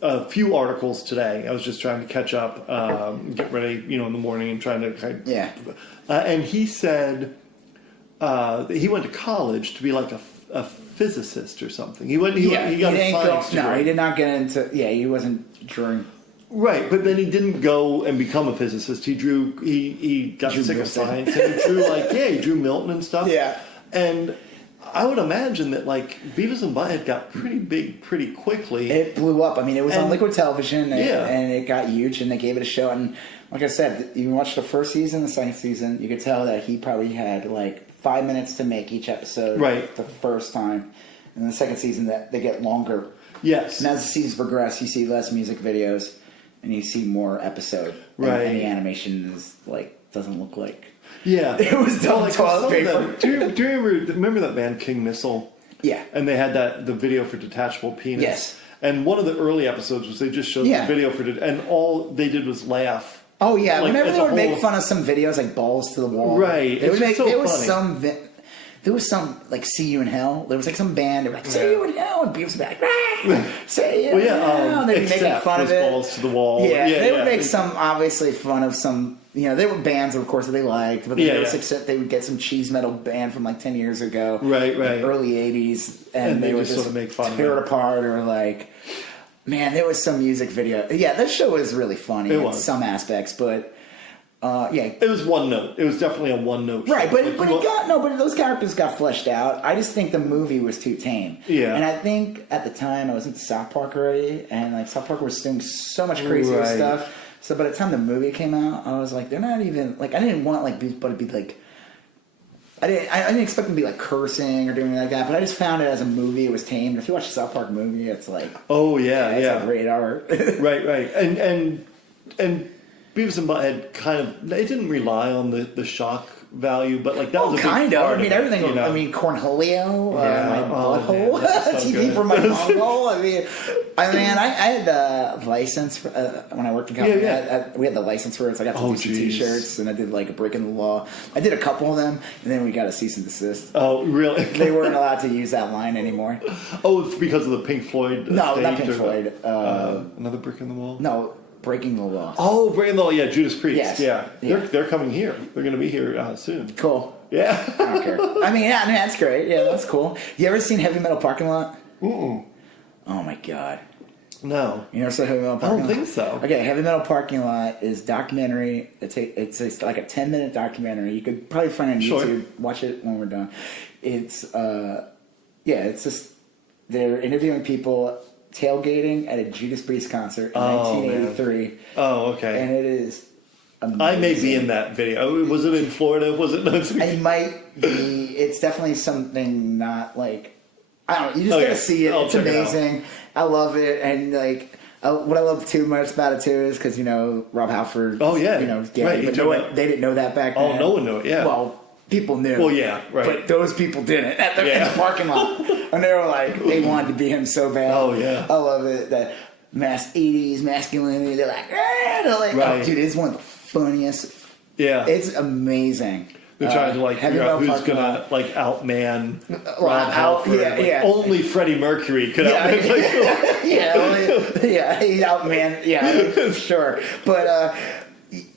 a few articles today. I was just trying to catch up, get ready, in the morning and trying to... and he said he went to college to be like a physicist or something. He got a science degree. No, he did not get into... Yeah, he wasn't drawing... Right, but then he didn't go and become a physicist. He got sick of science and he drew Milton and stuff. Yeah. And I would imagine that Beavis and Butthead got pretty big pretty quickly. It blew up. I mean, it was on Liquid Television and it got huge and they gave it a show. And like I said, you watch the first season, the second season, you could tell that he probably had 5 minutes to make each episode the first time. And the second season, that they get longer. Yes. And as the seasons progress, you see less music videos. And you see more episode. And the animation is doesn't look like. Yeah. It was done toilet paper. Do you remember that band King Missile? Yeah. And they had the video for Detachable Penis. Yes. And one of the early episodes was they just showed the video for it, and all they did was laugh. Oh yeah. Whenever they would make fun of some videos like Balls to the Wall. Right. There was some See You in Hell. There was some band. They were See You in Hell, and Beavis would be like, Say You in Hell. They'd be making fun of it. Balls to the Wall. Yeah. They would make some obviously fun of some. They were bands, of course, that they liked, but they would get some cheese metal band from 10 years ago, right, early '80s, and they would just sort of make fun tear it apart or man, there was some music video. Yeah, that show was really funny in some aspects, but. It was one note. It was definitely a one note. Right, but those characters got fleshed out. I just think the movie was too tame. Yeah, and I think at the time I was into South Park already, and South Park was doing so much crazier stuff. So by the time the movie came out, I was they're not even I didn't want Beavis Butthead to be I didn't expect them to be cursing or doing like that, but I just found it as a movie. It was tame. If you watch the South Park movie, it's it's rated R. right, and. Beavis and Butthead they didn't rely on the shock value, but that was a big part of it, everything. Cornholio, my butthole. a TV for my Mongol. I had the license for, when I worked in company. We had the license for it, so I got to do some T-shirts, and I did like a breaking the law. I did a couple of them, and then we got a cease and desist. Oh, really? They weren't allowed to use that line anymore. Oh, it's because of the Pink Floyd. No, not Pink Floyd. Another brick in the wall. No. Breaking the Law. Oh, Breaking the Law, yeah, Judas Priest. Yes. Yeah. They're coming here. They're going to be here soon. Cool. Yeah. I don't care. That's great. Yeah, that's cool. You ever seen Heavy Metal Parking Lot? Mm-mm. Oh, my God. No. You never saw Heavy Metal Parking Lot? I don't think so. Okay, Heavy Metal Parking Lot is documentary. It's like a 10-minute documentary. You could probably find it on YouTube. Watch it when we're done. It's, it's just, they're interviewing people tailgating at a Judas Priest concert in 1983. Man. Oh, okay. And it is amazing. I may be in that video. Was it in Florida? Was it? It might be. It's definitely something not like... I don't know. You just gotta see it. It's amazing. I love it. And like... what I love too much about it too is because, Rob Halford... Oh, yeah. Gay, but they didn't know that back then. Oh, no one knew it, yeah. Well... People knew. Well, yeah, right. But those people didn't in the parking lot. And they were like, they wanted to be him so bad. Oh, yeah. I love it. That 80s masculinity. They're like, oh, dude, it's one of the funniest. Yeah. It's amazing. They're trying to figure out who's going to outman Rob Halford. Only Freddie Mercury could outman. He's outman. Yeah, sure. But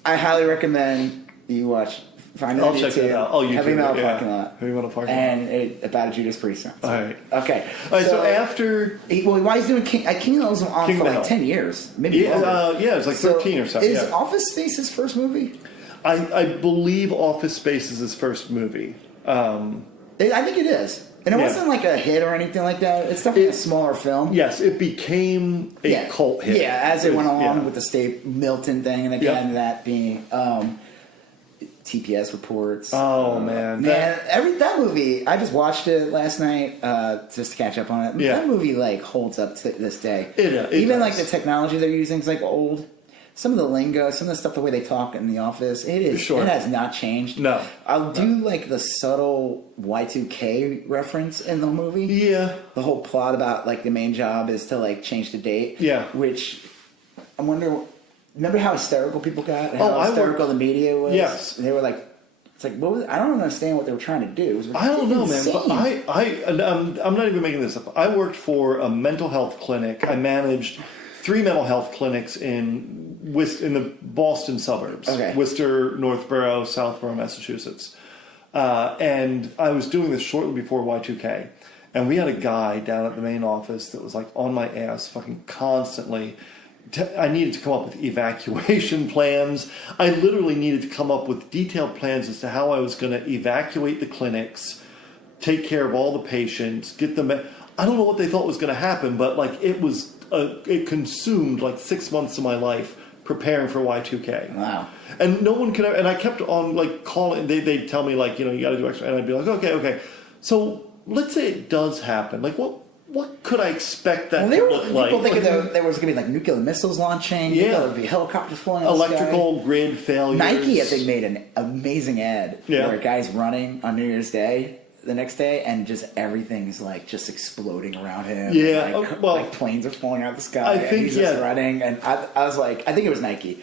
I highly recommend you watch. I'll check that out. Oh, Heavy Metal Parking Lot. Heavy Metal Parking Lot. And about a Judas Priest song. All right. Okay. All right, so after... While he's doing King was on for like 10 years. Maybe longer. Yeah, it was like 13 or something. Is Office Space his first movie? I believe Office Space is his first movie. I think it is. And it wasn't like a hit or anything like that. It's definitely a smaller film. Yes, it became a cult hit. Yeah, as it went along with the State Milton thing, and again that being... TPS reports. Oh man, that movie. I just watched it last night just to catch up on it. Yeah. That movie holds up to this day. It Even does. the technology they're using is old. Some of the lingo, some of the stuff, the way they talk in the office, it has not changed. No, I'll do the subtle Y2K reference in the movie. Yeah, the whole plot about the main job is to change the date. Yeah, which I wonder. Remember how hysterical people got? And how hysterical the media was? Yes. They were like, it's what was I don't understand what they were trying to do. It was I don't know, man. But I'm not even making this up. I worked for a mental health clinic. I managed 3 mental health clinics in the Boston suburbs. Okay. Worcester, Northborough, Southborough, Massachusetts. And I was doing this shortly before Y2K. And we had a guy down at the main office that was on my ass fucking constantly. I needed to come up with evacuation plans. I literally needed to come up with detailed plans as to how I was going to evacuate the clinics, take care of all the patients, get them. I don't know what they thought was going to happen, but it consumed 6 months of my life preparing for Y2K. Wow. And no one could. And I kept on calling. They'd tell me you got to do extra, and I'd be like, okay. So let's say it does happen. What could I expect that to look like? People thinking there was going to be nuclear missiles launching. Yeah. There would be helicopters flying. Electrical grid failures. Nike, I think, made an amazing ad where a guy's running on New Year's Day the next day, and just everything's just exploding around him. Yeah. Planes are falling out of the sky. I think he's just running, and I was I think it was Nike.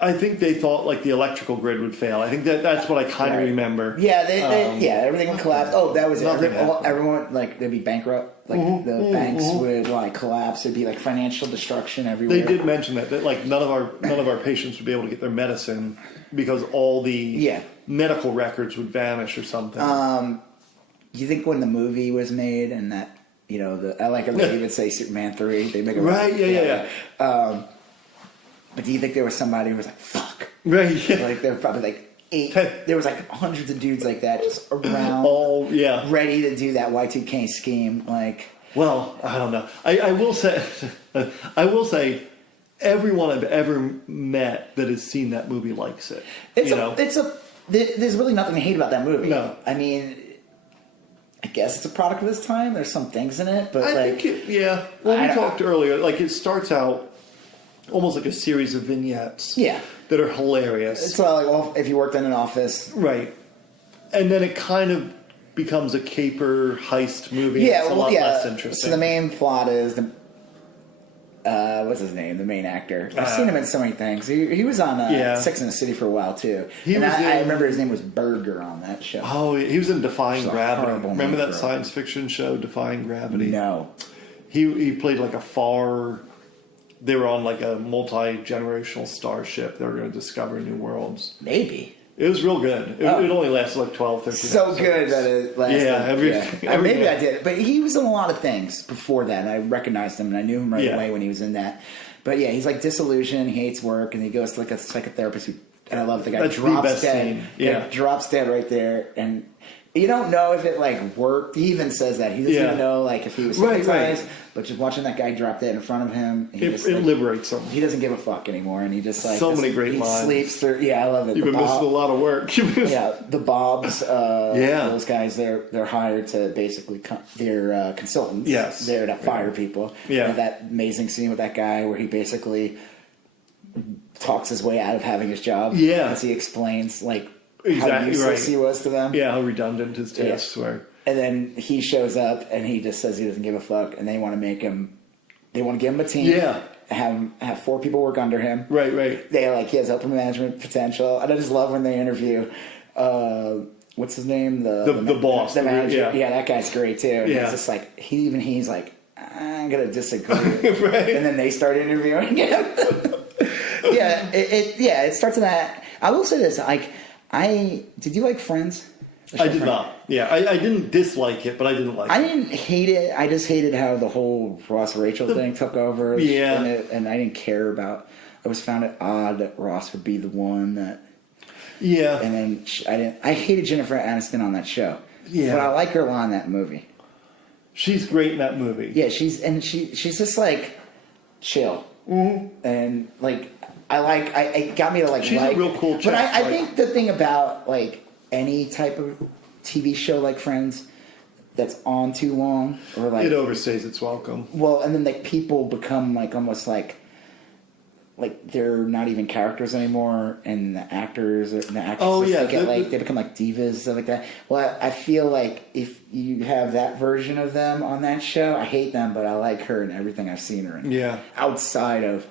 I think they thought the electrical grid would fail. I think that's what I kind of remember. Yeah, everything would collapse. Oh, that was it. Everyone they'd be bankrupt. The banks would collapse. It'd be financial destruction everywhere. They did mention that none of our patients would be able to get their medicine because all the medical records would vanish or something. Do you think when the movie was made and that I like how they would say Superman 3, they make it right? Yeah. But do you think there was somebody who was fuck? Right. Yeah. There were probably 8. There was hundreds of dudes like that just around. All ready to do that Y2K scheme. Well, I don't know. I will say, everyone I've ever met that has seen that movie likes it. There's really nothing to hate about that movie. No. I mean, I guess it's a product of its time. There's some things in it, but I think Well, we talked earlier. It starts out almost like a series of vignettes. Yeah. That are hilarious. It's if you worked in an office. Right. And then it kind of becomes a caper heist movie. It's a lot less interesting. So the main plot is what's his name? The main actor. I've seen him in so many things. He was on Sex and the City for a while too. I remember his name was Berger on that show. Oh, he was in Defying Gravity. Remember that for science fiction show, Defying Gravity? No. He played like they were on like a multi-generational starship. They were going to discover new worlds. Maybe. It was real good. It only lasted like 12, 13 So episodes. good that it lasted. Maybe I I did. But he was in a lot of things before that. And I recognized him and I knew him right away when he was in that. But yeah, he's like disillusioned. He hates work. And he goes to like a psychotherapist. And I love the guy. That's drops the best dead. scene. Yeah. Drops dead right there. And you don't know if it like worked. He even says that. He doesn't even know like if he was hypnotized. Right. But just watching that guy drop dead in front of him. It liberates him. He doesn't give a fuck anymore. And he just like... So many great lines. He sleeps through... Yeah, I love it. You've been missing a lot of work. Yeah, the Bobs, those guys, they're hired to basically, they're consultants. Yes. They're to fire people. Yeah. And that amazing scene with that guy where he basically talks his way out of having his job. Yeah. As he explains, like, exactly how useless he was to them. Yeah, how redundant his tasks were. And then he shows up and he just says he doesn't give a fuck and they want to make him... They want to give him a team. Yeah. Have 4 people work under him. Right. They're like, he has upper management potential. And I just love when they interview, what's his name? The boss. The manager. Yeah, that guy's great too. And he's just like, he's like, I'm going to disagree. Right. And then they start interviewing him. It starts in that. I will say this, did you like Friends? I did not. Yeah, I didn't dislike it, but I didn't like it. I didn't hate it. I just hated how the whole Ross Rachel thing took over. Yeah. And I didn't care about... I always found it odd that Ross would be the one that... Yeah. And then I hated Jennifer Aniston on that show. Yeah. But I like her a lot in that movie. She's great in that movie. Yeah, she's just like chill. Mm-hmm. And like it got me to like she's a real cool chick. But I think the thing about like any type of TV show like Friends that's on too long or like it overstays its welcome. Well, and then like people become like almost like they're not even characters anymore, and the actors and the actresses they become like divas, stuff like that. Well, I feel like if you have that version of them on that show, I hate them, but I like her and everything I've seen her in. Yeah, outside of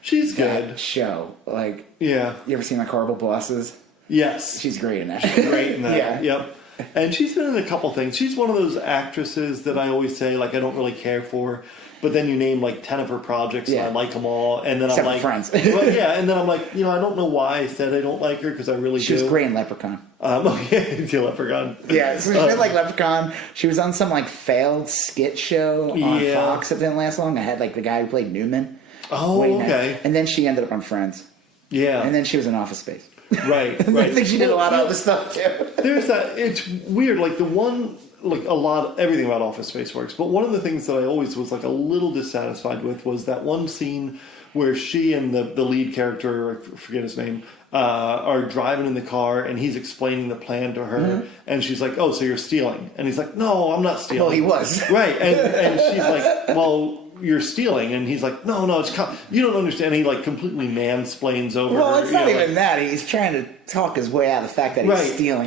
she's that good show. Like, yeah, you ever seen like Horrible Bosses? Yes, she's great in that. She's great in that. Yeah. Yep. And she's been in a couple things. She's one of those actresses that I always say, like, I don't really care for. But then you name, like, 10 of her projects, and I like them all. And then Except I'm like... Friends. Well, yeah, and then I'm like, I don't know why I said I don't like her, because I really do. She was great in Leprechaun. The Leprechaun. Yeah, so she did, like, Leprechaun. She was on some, like, failed skit show on Fox that didn't last long. I had, like, the guy who played Newman. Oh, okay. And then she ended up on Friends. Yeah. And then she was in Office Space. Right. I think she did a lot of other stuff too. There's that. It's weird. Like everything about Office Space works. But one of the things that I always was like a little dissatisfied with was that one scene where she and the lead character, I forget his name, are driving in the car and he's explaining the plan to her, and she's like, "Oh, so you're stealing?" And he's like, "No, I'm not stealing." Well, he was right, and she's like, "Well, you're stealing," and he's like, no, it's you don't understand. He like completely mansplains over. Well, her, it's not even that. He's trying to talk his way out of the fact that he's stealing.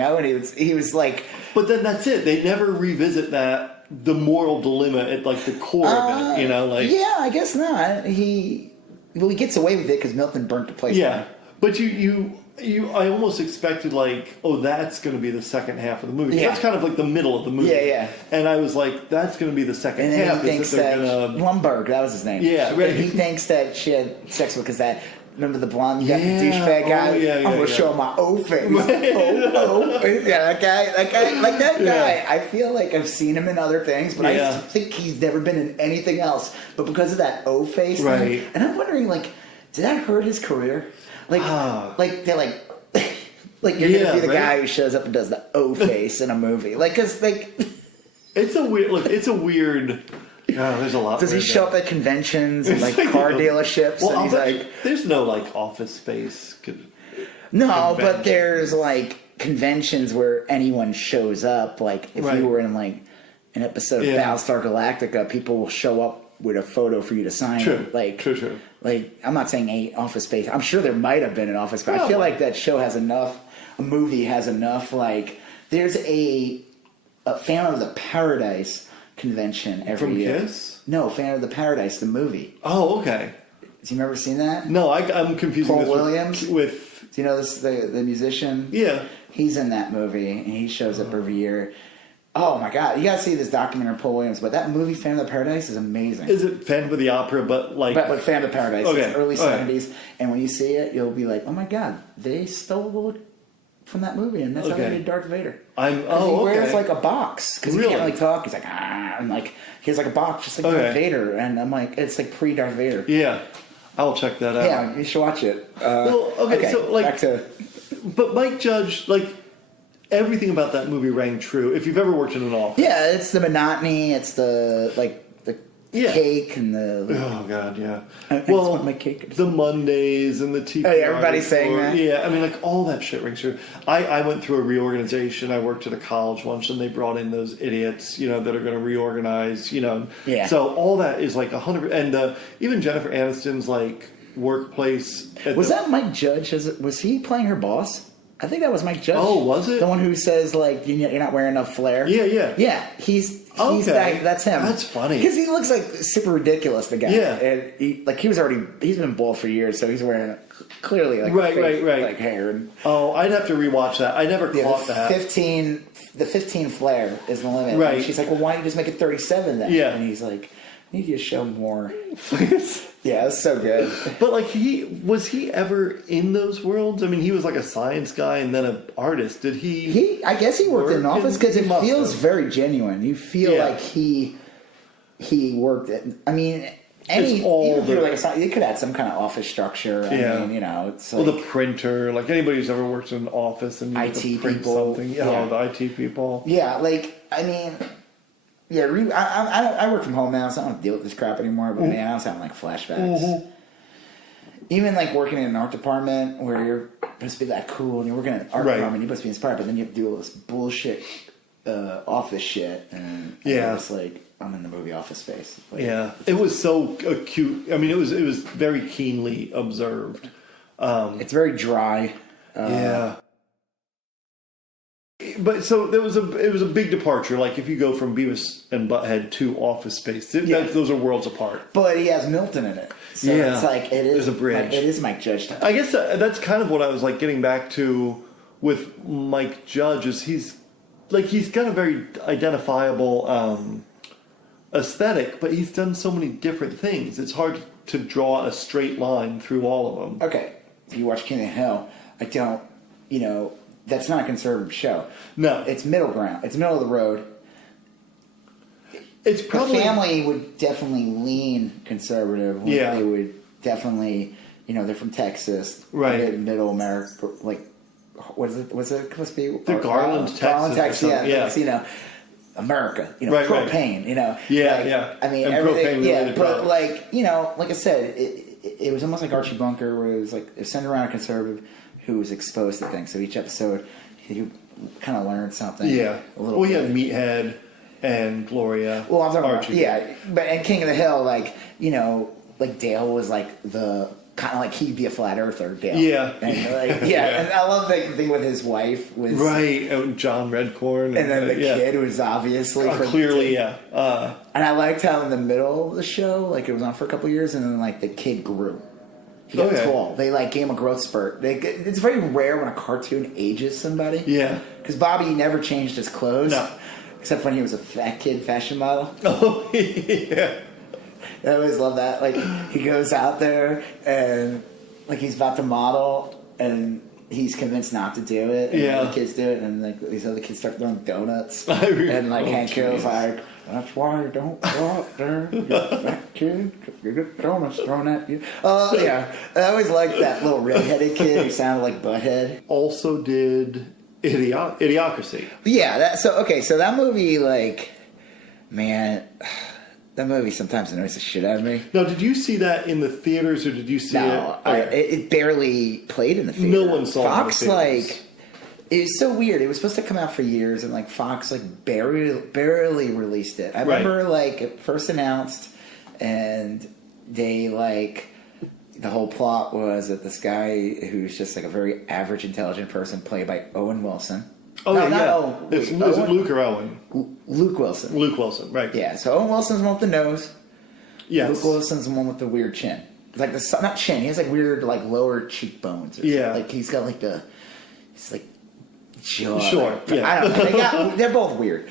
He was like, but then that's it. They never revisit the moral dilemma at like the core of it. Yeah, I guess not. He gets away with it because Milton burnt the place down. But I almost expected like, that's going to be the second half of the movie. Yeah. That's kind of like the middle of the movie. Yeah. And I was like, that's going to be the second half. And he thinks that Lumberg, that was his name. Yeah, right. He thinks that she had sex with because that. Remember the blonde guy, the douchebag guy? I'm going to show him my O face. Yeah, that guy. I feel like I've seen him in other things, but I think he's never been in anything else. But because of that O face thing, and I'm wondering, like, did that hurt his career? Like they're like you're gonna be the guy who shows up and does the O face in a movie, like, cause like it's a weird. There's a lot. Does he show up at conventions and like car dealerships? Well, and he's like, there's no like Office Space. No, but there's like conventions where anyone shows up. Like if you were in like an episode of Battlestar Galactica, people will show up with a photo for you to sign. True. True. Like, I'm not saying Office Space. I'm sure there might have been an Office Space. I feel like that show has enough. A movie has enough. Like, there's a a Phantom of the Paradise convention every year. From Kiss? No, Phantom of the Paradise, the movie. Oh, okay. Do you ever seen that? No, I'm confusing Paul this Williams with. Do you know this the musician? Yeah. He's in that movie, and he shows up every year. Oh my god, you gotta see this documentary on Paul Williams, but that movie Phantom of the Paradise is amazing. Is it Phantom of the Opera, but like... But Phantom of the Paradise, okay. It's early 70s, and when you see it, you'll be like, oh my god, they stole the look from that movie, and that's how they did Darth Vader. He wears like a box, because he can't really talk, he's like, ah, and like, he has like a box, just like Darth Vader, and I'm like, it's like pre-Darth Vader. Yeah, I'll check that out. Yeah, you should watch it. Well, okay, so like... Back to... But Mike Judge, like... Everything about that movie rang true. If you've ever worked in an office, yeah, it's the monotony. It's the cake and the. Oh god, yeah. Well, my cake. The Mondays and the TV. Oh, yeah, everybody's saying that. Yeah, I mean, like all that shit rings true. I went through a reorganization. I worked at a college once, and they brought in those idiots, that are going to reorganize. Yeah. So all that is like 100. And even Jennifer Aniston's like workplace. Was that Mike Judge? Was he playing her boss? I think that was Mike Judge. Oh, was it? The one who says, like, you're not wearing enough flair? Yeah. Yeah, he's okay. That's him. That's funny. Because he looks like super ridiculous, the guy. Yeah. And he's been bald for years, so he's wearing clearly like right. like hair. And, I'd have to rewatch that. I never caught that. The 15 flair is the limit. Right. And she's like, well, why don't you just make it 37 then? Yeah. And he's like, I need you to show more. Yeah, it's so good. But like, was he ever in those worlds? I mean, he was like a science guy and then an artist. Did he? I guess he worked in an office because it feels very genuine. You feel like he worked at. I mean, you could add some kind of office structure. I mean, it's like, the printer. Like anybody who's ever worked in an office and IT to print people. something. Yeah, the IT people. Yeah, like I mean. Yeah, I work from home now, so I don't have to deal with this crap anymore. But man, I was having like flashbacks. Mm-hmm. Even like working in an art department where you're supposed to be that cool, and you're working in an art department, you're supposed to be inspired, but then you have to do all this bullshit office shit, and it's like I'm in the movie Office Space. Like, yeah, it was so acute. I mean, it was very keenly observed. It's very dry. Yeah. But so it was a big departure. Like if you go from Beavis and Butthead to Office Space, those are worlds apart. But he has Milton in it, so it's like there's a bridge. It is Mike Judge time. I guess that's kind of what I was like getting back to with Mike Judge. Is he's got a very identifiable aesthetic, but he's done so many different things. It's hard to draw a straight line through all of them. Okay, if you watch King of Hill, I don't, that's not a conservative show. No. It's middle ground. It's middle of the road. It's probably... The family would definitely lean conservative. Yeah. They would definitely, they're from Texas. Right. Middle America, like, what is it? What's it supposed to be? The Garland, Texas. Garland, Texas, yeah. America, propane, Yeah. I mean, and everything, but like I said, it was almost like Archie Bunker, where it was like it centered around a conservative who was exposed to things. So each episode, you kind of learned something. Yeah. A little bit. You had Meathead and Gloria. Well, I'm talking Archie. but and King of the Hill, like Dale was like the kind of like he'd be a flat earther, Dale. Yeah. And and I love the thing with his wife was John Redcorn, and then the kid was obviously clearly, and I liked how in the middle of the show, like it was on for a couple of years, and then like the kid grew. He got tall. They like gave him a growth spurt. It's very rare when a cartoon ages somebody. Yeah, because Bobby never changed his clothes. No, except when he was a fat kid fashion model. Oh yeah. I always love that. Like, he goes out there and, like, he's about to model and he's convinced not to do it. And the kids do it, and, like, these other kids start throwing donuts. And, like, Hank Hill's like, that's why you don't go out there, you fat kid. You get donuts thrown at you. Yeah. I always liked that little redheaded kid who sounded like Butthead. Also did Idiocracy. Yeah. So that movie, like, man... That movie sometimes annoys the shit out of me. Now, did you see that in the theaters, or did you see it? No, it barely played in the theater. No one saw Fox, it in the theaters. Like, it was so weird. It was supposed to come out for years, and like Fox like barely released it. I remember like it first announced, and they like the whole plot was that this guy who's just like a very average, intelligent person, played by Owen Wilson. Oh, no, yeah, not yeah. Owen. Is it Owen? Luke or Owen? Luke Wilson. Luke Wilson, right. Yeah, so Owen Wilson's the one with the nose. Yes. Luke Wilson's the one with the weird chin. Like not chin, he has like weird like lower cheekbones. Yeah. Like he's got like he's like jaw. Sure, Like, yeah. I don't know. They're both weird.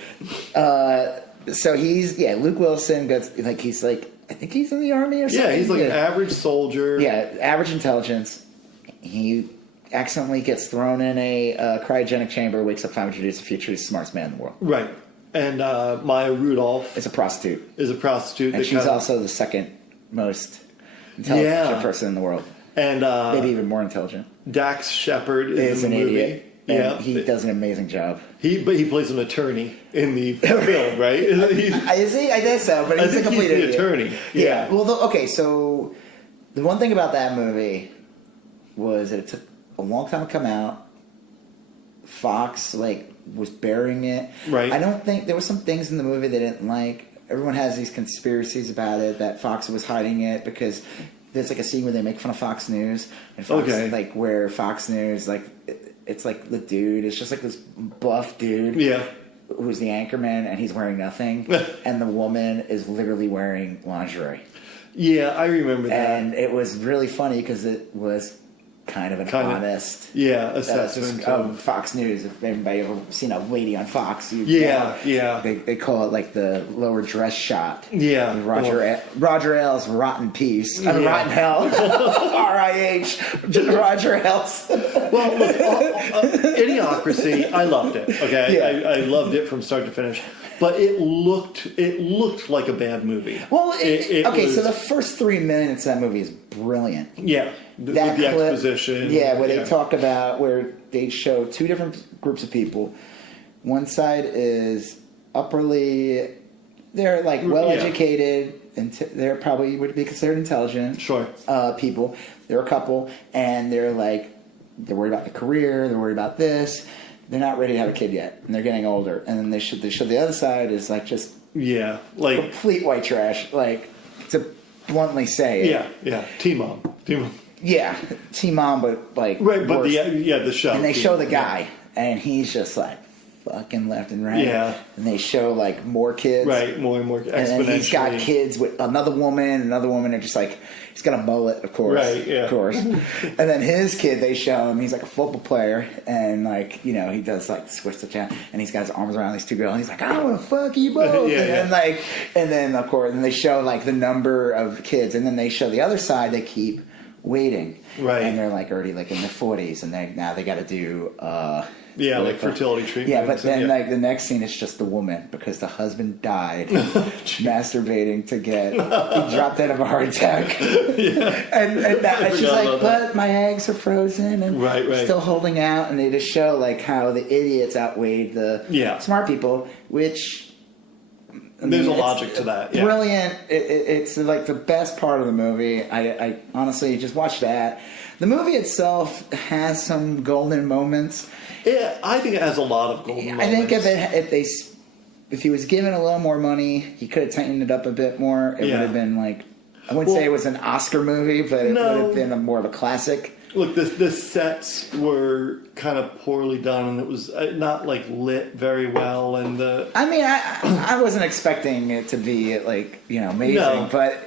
So Luke Wilson gets like he's like I think he's in the army or something. Yeah, he's like an average soldier. Yeah, average intelligence. He accidentally gets thrown in a cryogenic chamber, wakes up 500 years in the future. He's the smartest man in the world. Right. And Maya Rudolph is a prostitute. And she's also the second most intelligent person in the world. And maybe even more intelligent. Dax Shepard is in the movie. Idiot. And he does an amazing job. But he plays an attorney in the film, right? Is he? I guess so. But he's a complete idiot. Attorney. Yeah. Well, okay. So the one thing about that movie was that it took a long time to come out. Fox was burying it. Right. I don't think there were some things in the movie they didn't like. Everyone has these conspiracies about it that Fox was hiding it because there's a scene where they make fun of Fox News and Fox, where Fox News it's like the dude. It's just like this buff dude. Yeah. Who's the anchorman and he's wearing nothing, and the woman is literally wearing lingerie. Yeah, I remember that. And it was really funny because it was kind of honest assessment of Fox News. If anybody ever seen a lady on Fox, they call it the lower dress shot. Yeah, Roger Ailes' Rotten Piece. I mean, Rotten Hell. R.I.H. Roger Ailes. Well, look, Idiocracy, I loved it. Okay, yeah. I loved it from start to finish. But it looked like a bad movie. Well, so the first 3 minutes of that movie is brilliant. Yeah, the clip, exposition. Yeah, where they talk about where they show two different groups of people. One side is they're well-educated, and they're probably would be considered intelligent. Sure. People. They're a couple, and they're worried about the career. They're worried about this. They're not ready to have a kid yet, and they're getting older. And then they show the other side is just complete white trash, to bluntly say it. Yeah, Teen Mom. Yeah, Teen Mom, but right, but worse. the show. And they show the guy, and he's just fucking left and right. Yeah. And they show more kids. Right, more and more exponentially. And then he's got kids with another woman, and just he's got a mullet, of course. Right, yeah. Of course. And then his kid, they show him, he's a football player, and he does switch the channel, and he's got his arms around these two girls, and he's like, I want to fuck you both. And then of course, and they show the number of kids, and then they show the other side, they keep waiting. Right. And they're already in their 40s, and now they got to do fertility treatment. Yeah, but then the next scene is just the woman because the husband died masturbating to he dropped dead of a heart attack. and she's but my eggs are frozen and still holding out, and they just show how the idiots outweighed the smart people, which there's a logic to that. Yeah. Brilliant. It's the best part of the movie. I honestly just watch that. The movie itself has some golden moments. Yeah, I think it has a lot of golden moments. I think if he was given a little more money, he could have tightened it up a bit more. It would have been I wouldn't say it was an Oscar movie, but it would have been more of a classic. Look, the sets were kind of poorly done, and it was not lit very well. And I wasn't expecting it to be amazing, but.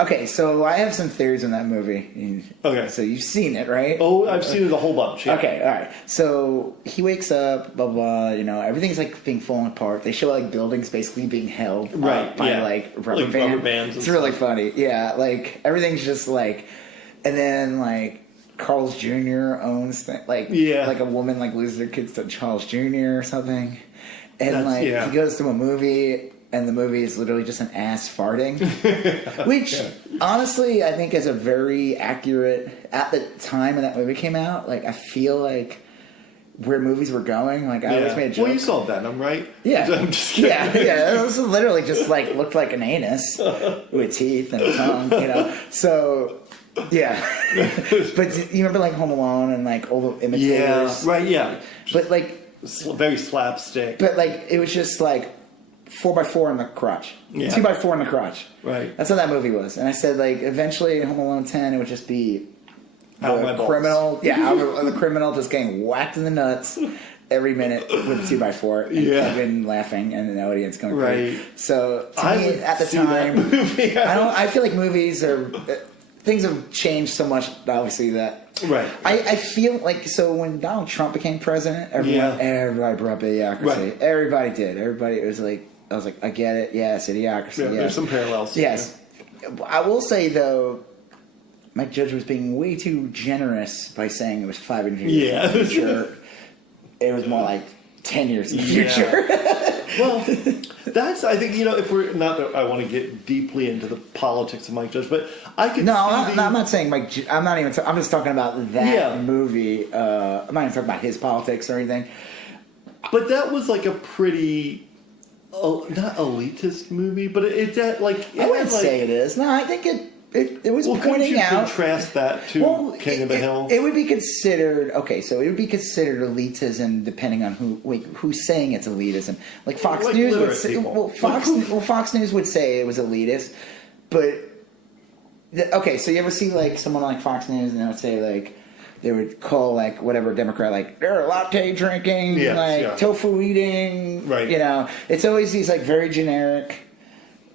Okay, so I have some theories on that movie. Okay. So you've seen it, right? Oh, I've seen it a whole bunch, yeah. Okay, all right. So he wakes up, blah, blah, everything's being falling apart. They show buildings basically being held by rubber bands. It's really funny. Yeah, everything's just and then Carl's Jr. owns a woman loses her kids to Charles Jr. or something. And he goes to a movie. And the movie is literally just an ass farting, which honestly I think is a very accurate at the time when that movie came out. I feel where movies were going. I always made a joke. Well, you saw Venom, right? Yeah, I'm just kidding. yeah. It was literally just looked like an anus with teeth and a tongue, So yeah, but you remember Home Alone and all the imitators? Yeah, right. Yeah, but very slapstick. But it was just 4x4 in the crotch. 2x4 in the crotch. Right. That's what that movie was. And I said, eventually in Home Alone 10, it would just be the criminal. Yeah, the criminal just getting whacked in the nuts. every minute with 2x4 and Kevin laughing and the audience going crazy. So to me, at the time, I feel like movies are things have changed so much. Obviously, that I feel like when Donald Trump became president, everybody brought up Idiocracy. Right. Everybody did. Everybody was like, I was like, I get it. Yes, Idiocracy. Yeah, there's some parallels. Yes, I will say though, Mike Judge was being way too generous by saying it was 500 years in the future. It was more like 10 years in the future. Well, I think, if we're not that I want to get deeply into the politics of Mike Judge, but I could. No, I'm not saying Mike. I'm not even. I'm just talking about that movie. I'm not even talking about his politics or anything. But that was like a pretty, not elitist movie, but I wouldn't say it is. No, I think it was pointing out. Contrast that to King of the Hill. It would be considered so it would be considered elitism depending on who's saying it's elitism. Like Fox News would say, Fox News would say it was elitist, but so you ever see like someone like Fox News and they would say like they would call like whatever Democrat like they're latte drinking, tofu eating, right? It's always these like very generic.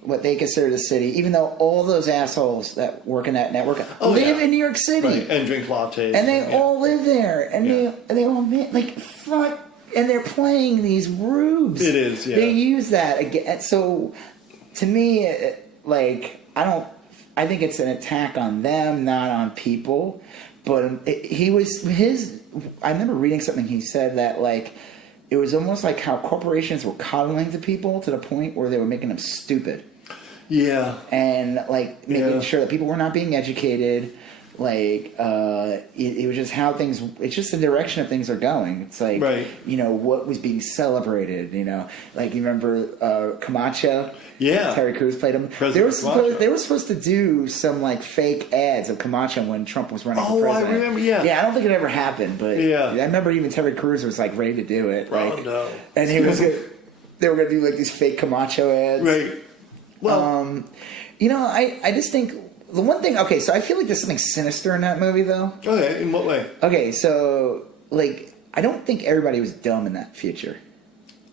What they consider the city, even though all those assholes that work in that network live in New York City and drink lattes, and they all live there, and they all like fuck, and they're playing these rubes. It is, They use that again. So to me, I think it's an attack on them, not on people. But I remember reading something he said that like. It was almost like how corporations were coddling the people to the point where they were making them stupid. Yeah. And, like, making sure that people were not being educated. Like, it was just how things... It's just the direction of things are going. It's like, what was being celebrated, Like, you remember Camacho? Yeah. Terry Crews played him. They were supposed to do some, like, fake ads of Camacho when Trump was running for president. I remember, Yeah, I don't think it ever happened, but I remember even Terry Crews was, like, ready to do it. Like, and they were going to do, like, these fake Camacho ads. Right. Well... I just think... The one thing... Okay, so I feel like there's something sinister in that movie, though. Okay, in what way? Okay, so, like, I don't think everybody was dumb in that future.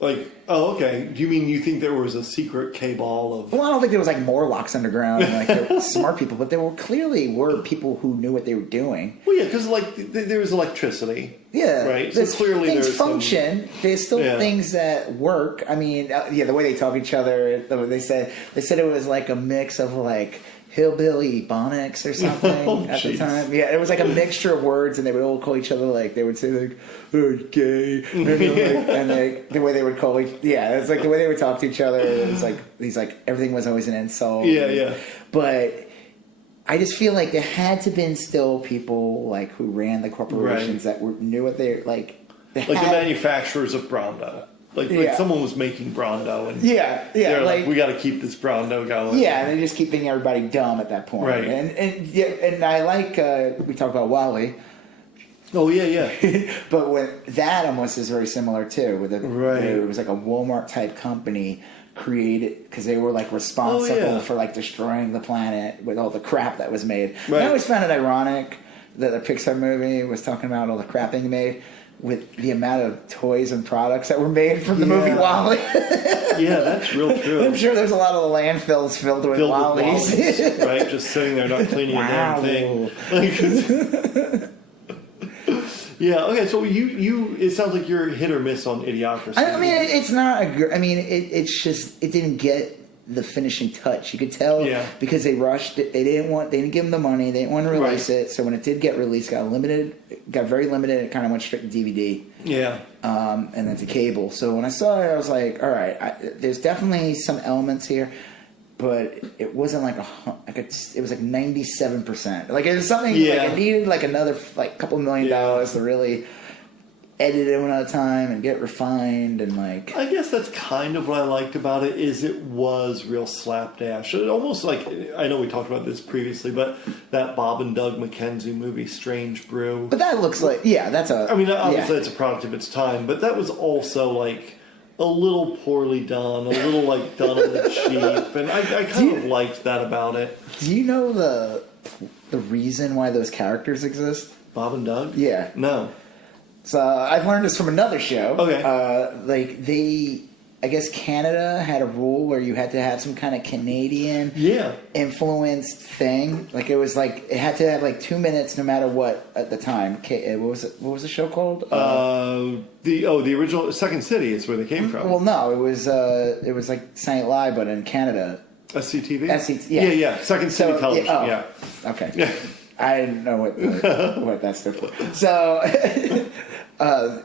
Like, okay. Do you mean you think there was a secret cabal of... Well, I don't think there was, like, Morlocks underground and, like, there were smart people, but there clearly were people who knew what they were doing. Well, yeah, because, like, there was electricity. Yeah. Right? So clearly things function. There's still things that work. I mean, the way they talk to each other, they said it was, like, a mix of, like... hillbilly Bonics or something at the time. Yeah, it was like a mixture of words, and they would all call each other like they would say like "oh, gay," and the way they would call it's like the way they would talk to each other. It was like everything was always an insult. Yeah. But I just feel like there had to been still people like who ran the corporations that knew what they like. The manufacturers of Brando. Like someone was making Brando, and they're like, we got to keep this Brando going. Yeah, and they just keep thinking everybody dumb at that point. Right. And I like we talked about Wally. Oh yeah. But that almost is very similar too. It was like a Walmart type company created because they were like responsible for like destroying the planet with all the crap that was made. Right. I always found it ironic that the Pixar movie was talking about all the crap being made. With the amount of toys and products that were made from the movie WALL-E. Yeah, that's real true. I'm sure there's a lot of the landfills filled with WALL-Es. Right? Just sitting there not cleaning a damn thing. Yeah, okay, so it sounds like you're hit or miss on Idiocracy. I mean, it's not it's just, it didn't get the finishing touch. You could tell because they rushed it. They didn't give them the money. They didn't want to release it. So when it did get released, got very limited. It kind of went straight to DVD. Yeah. And then to cable. So when I saw it, I was like, all right, there's definitely some elements here, but it wasn't like it was like 97%. Like it was something like it needed like another like couple $1 million to really edit it one at a time and get refined and like... I guess that's kind of what I liked about it is it was real slapdash. It almost like, I know we talked about this previously, but that Bob and Doug McKenzie movie, Strange Brew. But that looks like, that's a... I mean, obviously it's a product of its time, but that was also like a little poorly done, a little like done on the cheap, and I kind of liked that about it. Do you know the reason why those characters exist? Bob and Doug? Yeah. No. So I've learned this from another show. Okay. I guess Canada had a rule where you had to have some kind of Canadian influenced thing. Like it was like it had to have like 2 minutes no matter what at the time. What was the show called? The original Second City is where they came from. Well, no, it was like Saint Live, but in Canada. SCTV? Yeah. Second City Television. Yeah. Okay. Yeah. I didn't know what that stood for. So, so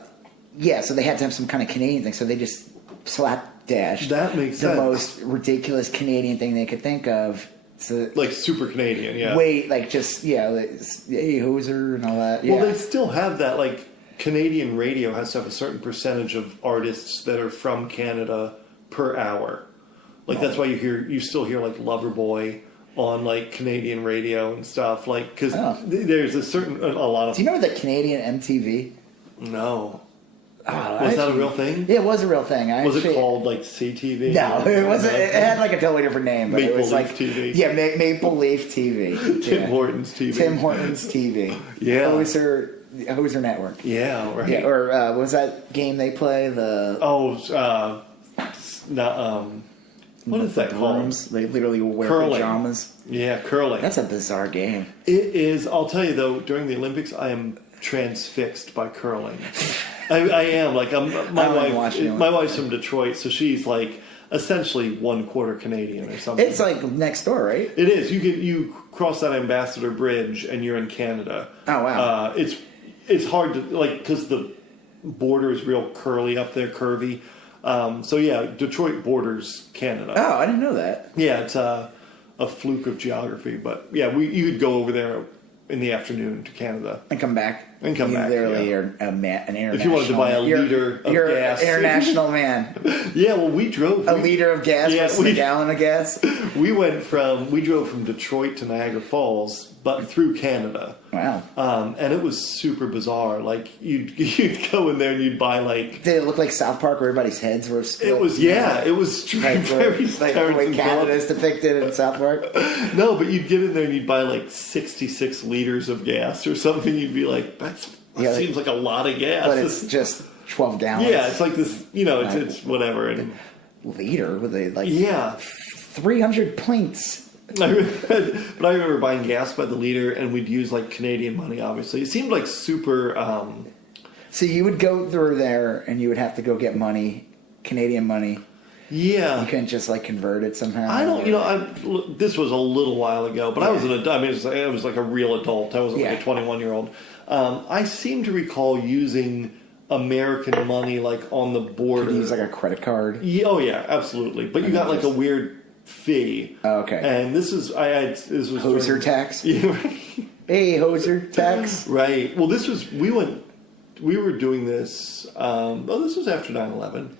they had to have some kind of Canadian thing. So they just slapdash that makes the sense. most ridiculous Canadian thing they could think of. So, like super Canadian, yeah. Wait, like just hey hoser and all that. Yeah. Well, they still have that. Like Canadian radio has to have a certain percentage of artists that are from Canada per hour. Like that's why you still hear like Loverboy on like Canadian radio and stuff. Like because there's a lot of. Do you remember the Canadian MTV? No. Oh, was that a real thing? Yeah, it was a real thing. Was it called like CTV? No, it wasn't. It had like a totally different name. But Maple it was Leaf like TV. Yeah, Maple Leaf TV. Tim Hortons TV. Tim Hortons TV. Yeah. Hoser Network. Yeah, right. Yeah, or what was that game they play? What is that called? They literally wear pajamas. Yeah, curling. That's a bizarre game. It is. I'll tell you though, during the Olympics, I am transfixed by curling. I am. Like my wife's from Detroit, so she's like essentially 1/4 Canadian or something. It's like next door, right? It is. You cross that Ambassador Bridge and you're in Canada. Oh wow. It's hard to like because the border is real curly up there, curvy. So yeah, Detroit borders Canada. Oh, I didn't know that. Yeah, it's a fluke of geography, but yeah, you could go over there in the afternoon to Canada and come back. And come back. Literally, an international. If you wanted to buy a liter of you're gas, an international man. Yeah, well, we drove a liter of gas versus a gallon of gas. We drove from Detroit to Niagara Falls, but through Canada. Wow. And it was super bizarre. Like you'd go in there and you'd buy like. Did it look like South Park where everybody's heads were split? It was it was very like the way Canada is depicted in South Park. No, but you'd get in there and you'd buy like 66 liters of gas or something. You'd be like, that seems like a lot of gas. But it's just 12 gallons. Yeah, it's like this. It's whatever. And liter with a 300 pints. But I remember buying gas by the liter, and we'd use like Canadian money. Obviously, it seemed like super. So you would go through there, and you would have to go get money, Canadian money. Yeah, you couldn't just like convert it somehow. I don't. This was a little while ago, but I was an adult. I mean, I was like a real adult. I wasn't like a 21-year-old. I seem to recall using American money like on the border. Could you use like a credit card? Yeah, oh yeah, absolutely. But you got like a weird fee. Oh, okay. And this was hoser tax. Yeah. Hey, hoser tax. Right. Well, we were doing this. This was after 9/11.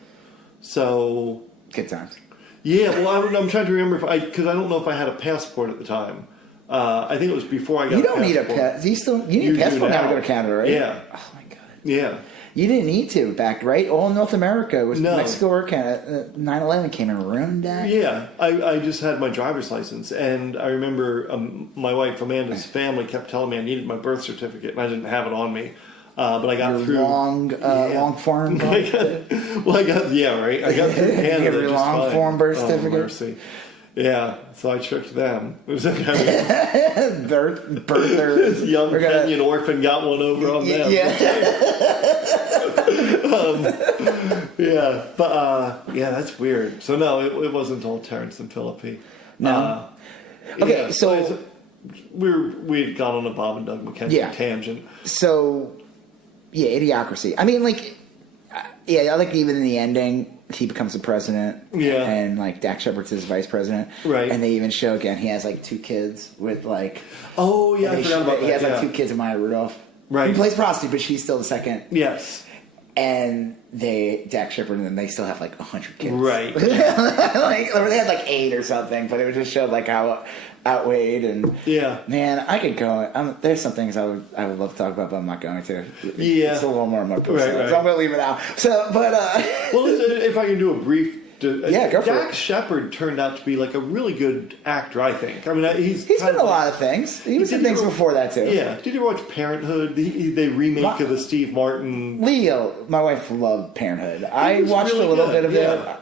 So good times. Yeah. Well, I'm trying to remember because I don't know if I had a passport at the time. I think it was before I got. You don't need a passport. You need a passport now to go to Canada, right? Yeah. Oh my god. Yeah. You didn't need to back, right? All North America was Mexico or Canada. 9/11 came and ruined that. Yeah, I just had my driver's license, and I remember my wife Amanda's family kept telling me I needed my birth certificate, and I didn't have it on me. But I got through long form. I got through Canada. Your long form birth certificate. Mercy. Yeah, so I tricked them. It was like birther. This young Kenyan orphan got one over on them. Yeah. That's weird. So no, it wasn't all Terrence and Philippi. No. Okay, so we had gone on a Bob and Doug McKenzie tangent. So, Idiocracy. I mean, like, I like even in the ending. He becomes the president, and like Dax Shepard's his vice president, right? And they even show again he has like 2 kids with like, I forgot about that. He has like 2 kids with Maya Rudolph, right? He plays prostitute, but she's still the second, yes. And Dax Shepard, and then they still have like 100 kids, right? Like or they had like 8 or something, but it just showed like how outweighed and man, I could go. There's some things I would love to talk about, but I'm not going to. Yeah, it's a little more of my personal, so I'm going to leave it out. So, but well, if I can do a brief go for Dax Shepard turned out to be like a really good actor, I think. I mean, he's been in a lot of things. He was in things before that too. Yeah. Did you ever watch Parenthood? The remake of the Steve Martin. Leo, my wife loved Parenthood. I watched a little bit of it.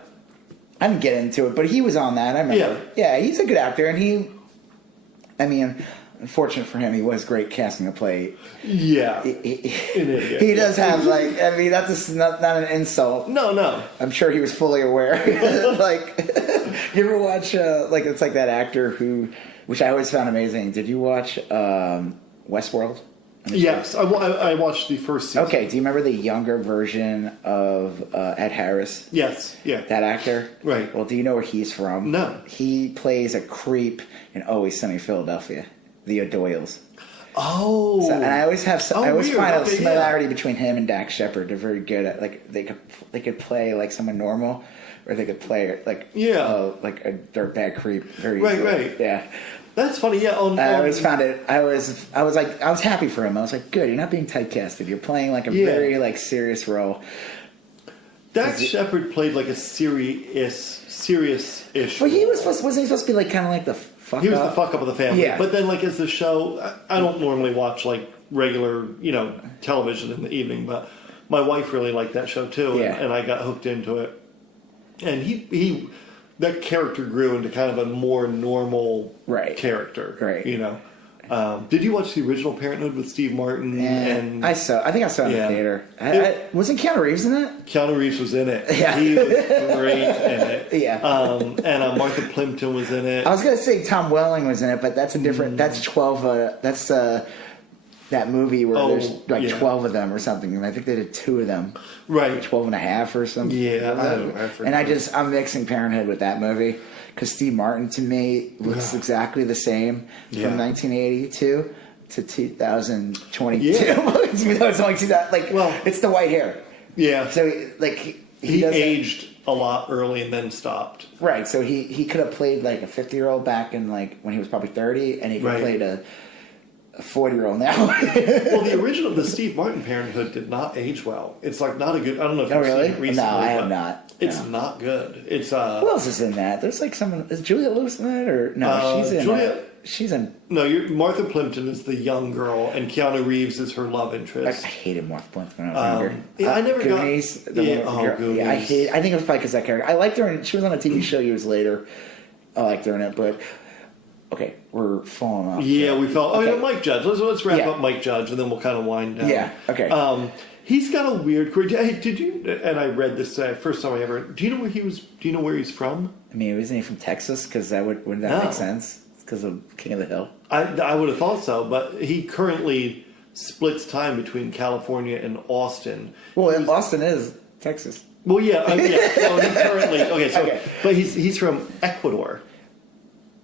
I didn't get into it, but he was on that. I remember. Yeah, he's a good actor, and unfortunate for him, he was great casting a play. Yeah. He does have, that's not an insult. No. I'm sure he was fully aware. You ever watch, it's like that actor which I always found amazing. Did you watch Westworld? Yes, I watched the first season. Okay, do you remember the younger version of Ed Harris? Yes, yeah. That actor? Right. Well, do you know where he's from? No. He plays a creep in Always Sunny in Philadelphia, the O'Doyles. Oh. So, and I always find a similarity between him and Dax Shepard. They're very good at, they could play like someone normal, or they could play like a dirtbag creep. Right. Yeah. That's funny, yeah. I always found it. I was happy for him. I was like, good. You're not being typecasted. You're playing like a very serious role. Dax Shepard played like a serious-ish. Well, wasn't he supposed to be like kind of like the fuck up? He was the fuck up of the family. Yeah. But then, like, as the show, I don't normally watch like regular, television in the evening, but my wife really liked that show too, and I got hooked into it. And he that character grew into kind of a more normal character. Right. Did you watch the original Parenthood with Steve Martin? And I think I saw it in the theater. Wasn't Keanu Reeves in it? Keanu Reeves was in it. Yeah. He was great in it. Yeah. And Martha Plimpton was in it. I was going to say Tom Welling was in it, but that's a different... That's 12... that's that movie where there's 12 of them or something. And I think they did 2 of them. Right. 12 and a half or something. Yeah. I'm mixing Parenthood with that movie. Because Steve Martin, to me, looks exactly the same from 1982 to 2022. Even though it's only 2000. It's the white hair. Yeah. So, he aged a lot early and then stopped. Right. So he could have played like a 50-year-old back in when he was probably 30, and he could have played a 40-year-old now. Well, the Steve Martin Parenthood did not age well. It's like not a good... I don't know if you've seen it recently. No, I have not. It's not good. It's who else is in that? There's like someone... Is Julia Lewis in that? Or no, she's in... She's in... No, Martha Plimpton is the young girl, and Keanu Reeves is her love interest. I hated Martha Plimpton when I was younger. I never Goonies, got... Goonies. Yeah, I think it was probably because that character... I liked her, and she was on a TV show years later. I liked her in it, but... Okay, we're falling off. Yeah, we fell... Okay. Mike Judge. Let's wrap up Mike Judge, and then we'll kind of wind down. Yeah, okay. He's got a weird career. Hey, did you... And I read this first time I ever... Do you know where he was... Do you know where he's from? I mean, isn't he from Texas? Because wouldn't that make sense? Because of King of the Hill? I would have thought so, but he currently splits time between California and Austin. Well, Austin is Texas. Well, yeah. So he currently... Okay. But he's from Ecuador.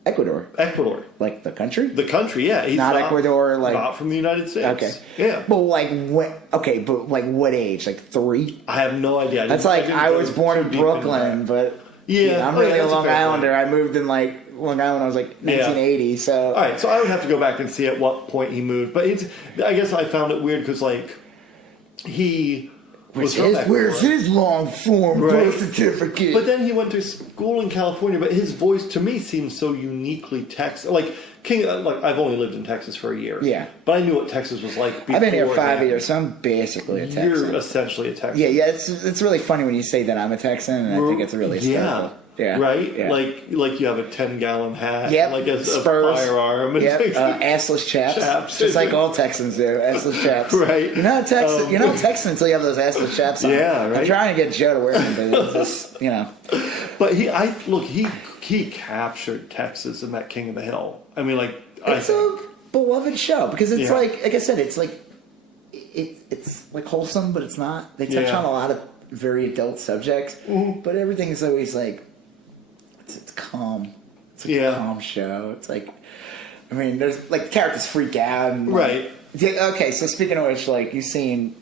Ecuador. Like the country? The country, yeah. He's not Ecuador, not from the United States. Okay. Yeah. But what age? Like 3? I have no idea. That's I was born in Brooklyn, but I'm really a Long Islander. I moved in Long Island when I was 1980, so... All right, so I would have to go back and see at what point he moved. But I guess I found it weird because, he... Where's his long form birth certificate? But then he went to school in California. But his voice to me seems so uniquely Texas. I've only lived in Texas for a year. Yeah, but I knew what Texas was like before. I've been here 5 years, so I'm basically a Texan. You're essentially a Texan. Yeah. It's really funny when you say that I'm a Texan, and I think it's really hysterical. Yeah. Right? Yeah. Like you have a 10-gallon hat, a Spurs. firearm. Assless chaps. Just like all Texans do, assless chaps. Right. You're not a Texan until you have those assless chaps on. Yeah, right. I'm trying to get Joe to wear them, but it's just, But he captured Texas in that King of the Hill. I mean, it's a beloved show because it's like I said, it's it's wholesome, but it's not. They touch on a lot of very adult subjects, but everything is always it's calm. It's a calm show. It's there's characters freak out. And, right. Okay, so speaking of which, you've seen,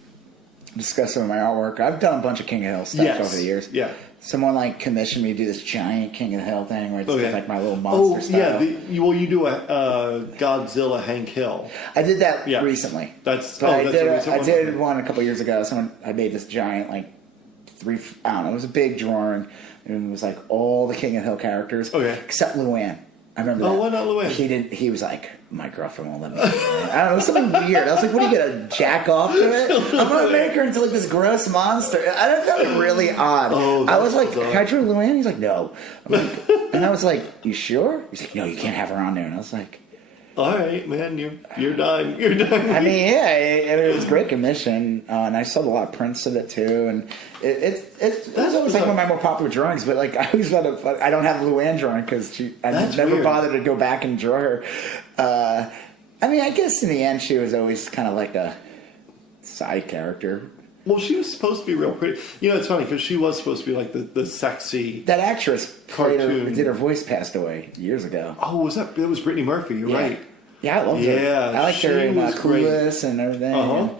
discuss some of my artwork. I've done a bunch of King of the Hill stuff over the years. Yeah. Someone commissioned me to do this giant King of the Hill thing where it's my little monster style. You do a Godzilla Hank Hill. I did that recently. I did one a couple years ago. I made this giant it was a big drawing and it was like all the King of the Hill characters, except Luann. I remember that. Oh, why not Luann? He was like, my girlfriend won't let me. I don't know, it was something weird. I was like, what are you gonna jack off to it? I'm gonna make her into like this gross monster. I felt it really odd. I was like, can I drew Luann? He's like, no. And I was like, you sure? He's like, no, you can't have her on there. And I was like, all right, man, you're done. You're done. I mean, yeah, it was a great commission, and I sold a lot of prints of it too. And it was always like one of my more popular drawings. But like I always thought I don't have a Luann drawing because I never bothered to go back and draw her. I mean, I guess in the end she was always kind of like a side character. Well, she was supposed to be real pretty. You know, it's funny because she was supposed to be like the sexy. That actress cartoon did her voice passed away years ago. Oh, was that? It was Brittany Murphy. You're right. Yeah, I loved her. Yeah, I liked her in Clueless and everything. And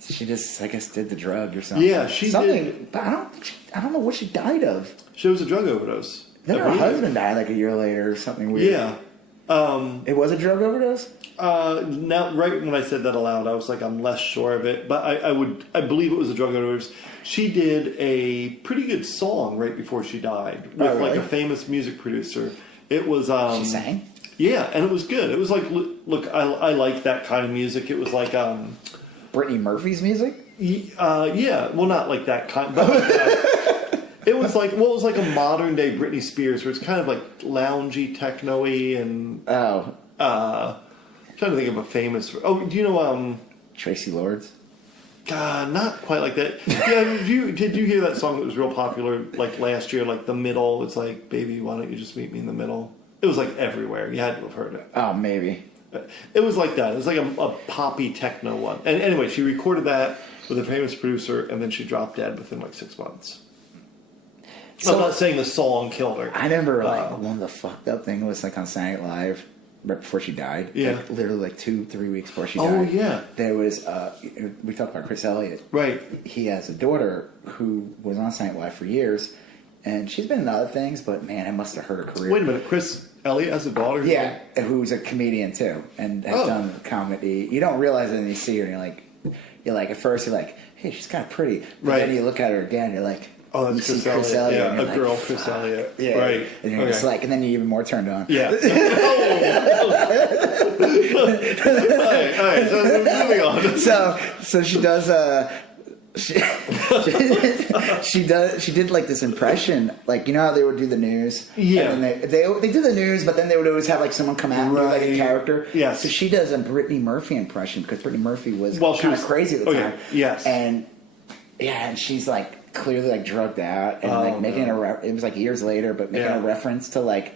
she just, I guess, did the drug or something. Yeah, she did. But I don't know what she died of. She was a drug overdose. Then her husband died like a year later or something weird. Yeah. It was a drug overdose? Now, right when I said that aloud, I was like, I'm less sure of it, but I believe it was a drug overdose. She did a pretty good song right before she died with like a famous music producer. It was she sang? Yeah, and it was good. It was like, look, I like that kind of music. It was like Brittany Murphy's music? Yeah, well, not like that kind, but it was like, well, it was like a modern day Britney Spears, where it's kind of like loungy, techno-y, and trying to think of a famous. Oh, do you know Tracy Lords? God, not quite like that. Yeah, did you hear that song that was real popular like last year? Like The Middle. It's like, baby, why don't you just meet me in the middle? It was like everywhere. You had to have heard it. Oh, maybe. It was like that. It was like a poppy techno one. And anyway, she recorded that with a famous producer, and then she dropped dead within like 6 months. So, I'm not saying the song killed her. I remember like one of the fucked up thing was like on Saturday Night Live right before she died. Yeah. Like, literally like 2-3 weeks before she died. Oh yeah. There was we talked about Chris Elliott. Right. He has a daughter who was on Saturday Night Live for years, and she's been in other things, but man, it must have hurt her career. Wait a minute, Chris Elliott has a daughter? Yeah, who's a comedian too, and has done comedy. You don't realize it, and you see her, and you're like, at first you're like, hey, she's kind of pretty, but then you look at her again, you're like, oh, that's Chris Elliott. Yeah, a girl, Chris Elliott. Yeah, right. And you're just like, and then you're even more turned on. Yeah. All right. So moving on. So she does. She did like this impression, like, you know how they would do the news, and then they do the news, but then they would always have like someone come out and do like a character. Yeah. So she does a Brittany Murphy impression because Brittany Murphy was kind of crazy at the time. Yes. And she's like clearly like drugged out and like making it was like years later, but making a reference to like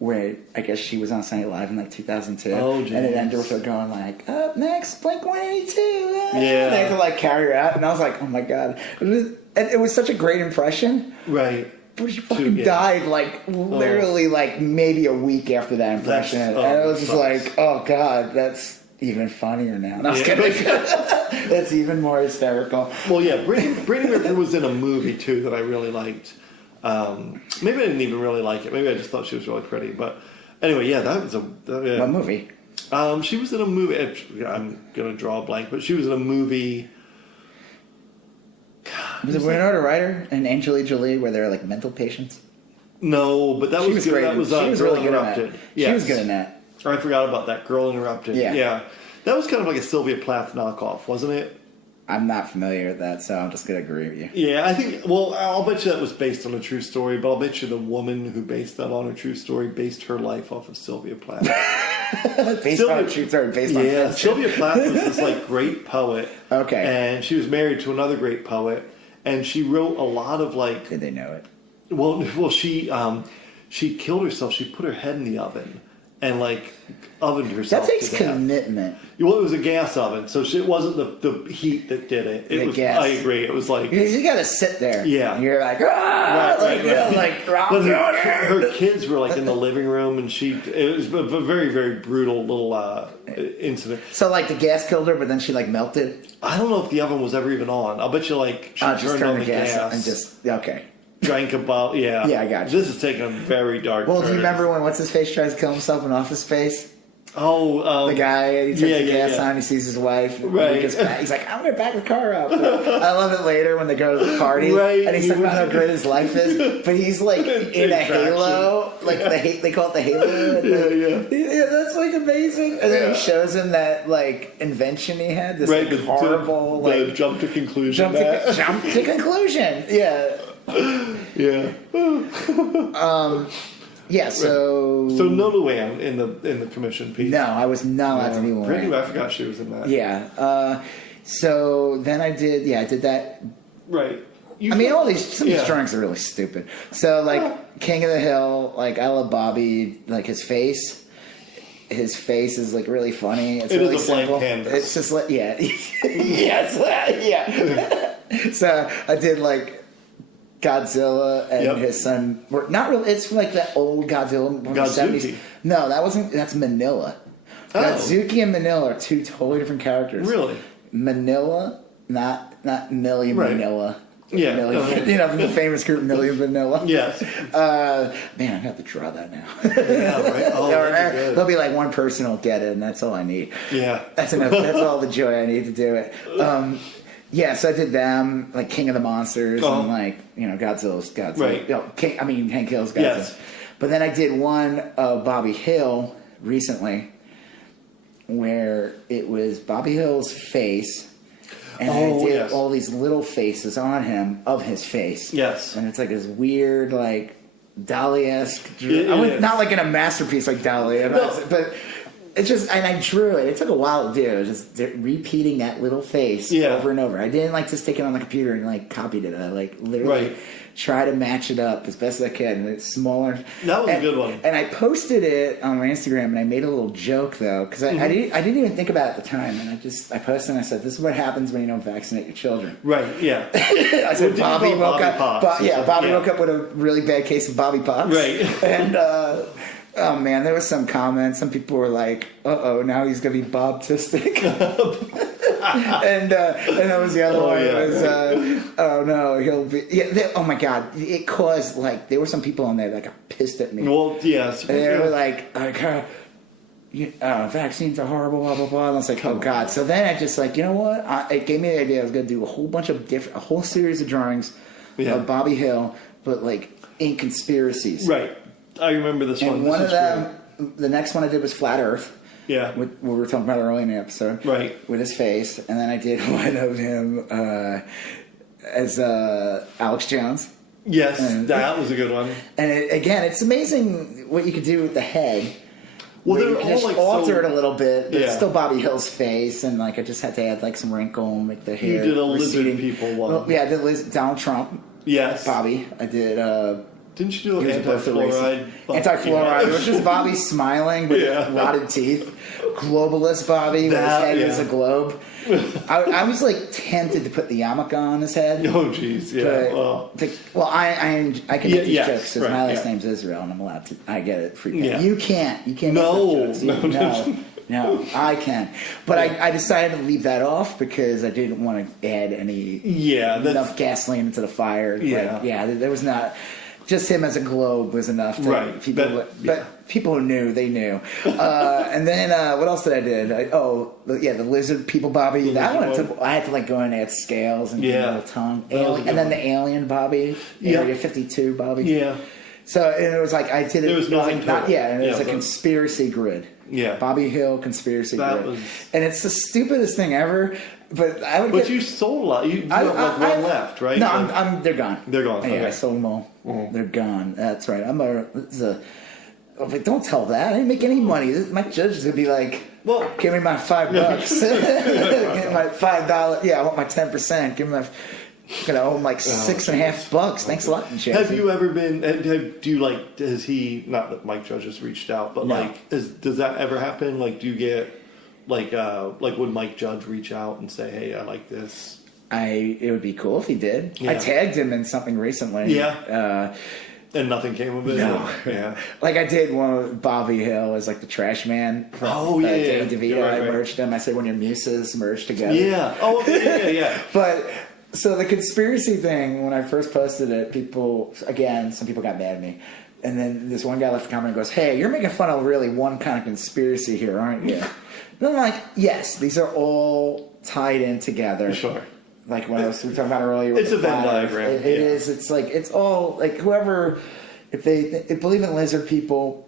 where I guess she was on Saturday Night Live in like 2002. Oh, geez. And it ended with her going like, up next, Blink-182. Yeah. They had to like carry her out, and I was like, oh my god. It was such a great impression. Right. But she fucking died like literally like maybe a week after that impression. And it was just like, oh god, that's even funnier now. No, I was kidding. That's even more hysterical. Well, yeah, Brittany Murphy was in a movie too that I really liked. Maybe I didn't even really like it. Maybe I just thought she was really pretty. But anyway, yeah, that was What movie? She was in a movie. I'm gonna draw a blank, but she was in a movie. Was it Winona Ryder and Angelina Jolie where they're like mental patients? No, but that was good. Great. That was she was Girl really good Interrupted. at that. Yes. She was good in that. I forgot about that. Girl Interrupted. Yeah. That was kind of like a Sylvia Plath knockoff, wasn't it? I'm not familiar with that, so I'm just going to agree with you. Yeah, I think, well, I'll bet you that was based on a true story, but I'll bet you the woman who based that on a true story based her life off of Sylvia Plath. Based on a true story, based on fiction. Sylvia Plath was this, like, great poet. Okay. And she was married to another great poet, and she wrote a lot of, like... Did they know it? Well, she killed herself. She put her head in the oven and, like, ovened herself. That takes commitment. Well, it was a gas oven, so it wasn't the heat that did it. It was gas. I agree. It was like you got to sit there. Yeah, and you're like, right. Her kids were like in the living room, and it was a very, very brutal little incident. So like the gas killed her, but then she like melted. I don't know if the oven was ever even on. I'll bet you like she turned on the gas and just okay. Drank about Yeah, I got you. This is taking a very dark. Well, do you remember when what's his face tries to kill himself in Office Space? The guy, he turns the gas on, he sees his wife, right? He gets back, he's like, I'm going to back the car up. I love it later when they go to the party, right? And he's talking about how great his life is, but he's like in a halo, like they call it the halo. Yeah, that's like amazing. And then he shows him that like invention he had, this like, horrible the jump to conclusion. Jump to conclusion. Yeah. Yeah. Yeah, so no Luann in the commission piece. No, I was not allowed to be Luann. Brittany, I forgot she was in that. Yeah. So then I did that. Right. Some of these drawings are really stupid. So like King of the Hill, like I love Bobby, like his face is like really funny. It's really is a blank simple. canvas. It's just like yeah. So I did like Godzilla and his son were not really. It's like that old Godzilla from the 70s. No, that's Manila. Oh. Godzuki and Manila are two totally different characters. Really? Manila, not Millie Manila. Yeah. From the famous group Millie Vanilla. Yes. Man, I have to draw that now. Yeah, right. Oh, there'll be like one person will get it, and that's all I need. Yeah. That's enough. That's all the joy I need to do it. Yeah, so I did them, like King of the Monsters, and like, Godzilla's Godzilla. Right. Hank Hill's Godzilla. Yes. But then I did one of Bobby Hill recently, where it was Bobby Hill's face, and I did all these little faces on him of his face. Yes. And it's like this weird, like, Dali-esque. Not like in a masterpiece like Dali, but... It's just, and I drew it. It took a while to do. It was just repeating that little face over and over. I didn't like just stick it on the computer and like copied it. I like literally try to match it up as best as I can. And it's smaller. That was a good one. And I posted it on my Instagram, and I made a little joke though, because I didn't even think about it at the time. And I posted and I said, "This is what happens when you don't vaccinate your children." Right. Yeah. I said Bobby woke up. Bobby woke up with a really bad case of Bobby Pox. Right. And. Oh man, there was some comments. Some people were like, now he's gonna be Bob-tistic." and that was the other one. It was, oh no, he'll be. Yeah. Oh my god, it caused like there were some people on there that got pissed at me. Well, yes. And they were like, vaccines are horrible, blah blah blah. And I was like, oh god. So then I just like, you know what? It gave me the idea. I was gonna do a whole series of drawings of Bobby Hill, but like in conspiracies. Right. I remember this one. And one of them, the next one I did was Flat Earth. Yeah. What we were talking about earlier in the episode. Right. With his face. And then I did one of him as Alex Jones. Yes, that was a good one. And it's amazing what you could do with the head. Well, you can just alter it a little bit. But it's still Bobby Hill's face. And like I just had to add like some wrinkle and make the hair. You did a lizard people one. Well, I did Donald Trump. Yes. Bobby. I did... Didn't you do anti-fluoride? Anti-fluoride, which is Bobby smiling with rotted teeth. Globalist Bobby, with his head is a globe. I was like tempted to put the yarmulke on his head. Oh, jeez, yeah. I can make these jokes because my last name's Israel, and I'm allowed to. I get it free. Yeah. You can't. You can't. No, I can. But I decided to leave that off because I didn't want to add enough gasoline into the fire. Yeah, there was not. Just him as a globe was enough. But people who knew, they knew. And then what else did I do? The lizard people Bobby. That one I had to like go in and add scales and a little tongue. And then the alien Bobby. Area 52 Bobby. Yeah. So and it was like I did it. There was nothing. And it was a conspiracy grid. Yeah. Bobby Hill conspiracy grid. And it's the stupidest thing ever. But you sold a lot. You have one left, right? No, they're gone. They're gone. Yeah, I sold them all. Mm-hmm. They're gone. That's right. But don't tell that. I didn't make any money. My judge is gonna be like, "Well, give me my $5. Give me my $5. Yeah, I want my 10%. Give me my." I owe him like $6.50. Thanks a lot, Jeff. Have you ever been? Do you like? Has he? Not that Mike Judge has reached out, but does that ever happen? Like, do you get? Like would Mike Judge reach out and say, "Hey, I like this"? It would be cool if he did. Yeah. I tagged him in something recently. Yeah. And nothing came of it. No. Yeah. Like I did one with Bobby Hill as like the trash man. From, Danny DeVito. Right. I merged him. I said when your muses merge together. Yeah. Oh, yeah. But so the conspiracy thing, when I first posted it, some people got mad at me. And then this one guy left a comment and goes, "Hey, you're making fun of really one kind of conspiracy here, aren't you?" And I'm like, yes, these are all tied in together. Sure. Like when we were talking about earlier. It's a Venn diagram. It is. It's like, it's all, like whoever, if they believe in lizard people,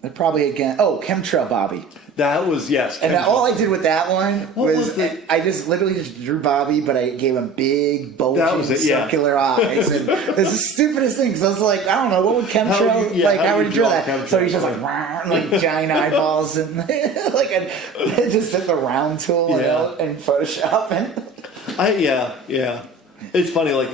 they're probably Chemtrail Bobby. That was, yes. And all I did with that one was I just literally just drew Bobby, but I gave him big, bulging, circular eyes. And it's the stupidest thing, because I was like, I don't know, what would chemtrail, how would you draw that? Chemtrail? So he's just like giant eyeballs, and like, I just did the round tool and Photoshop. And It's funny, like,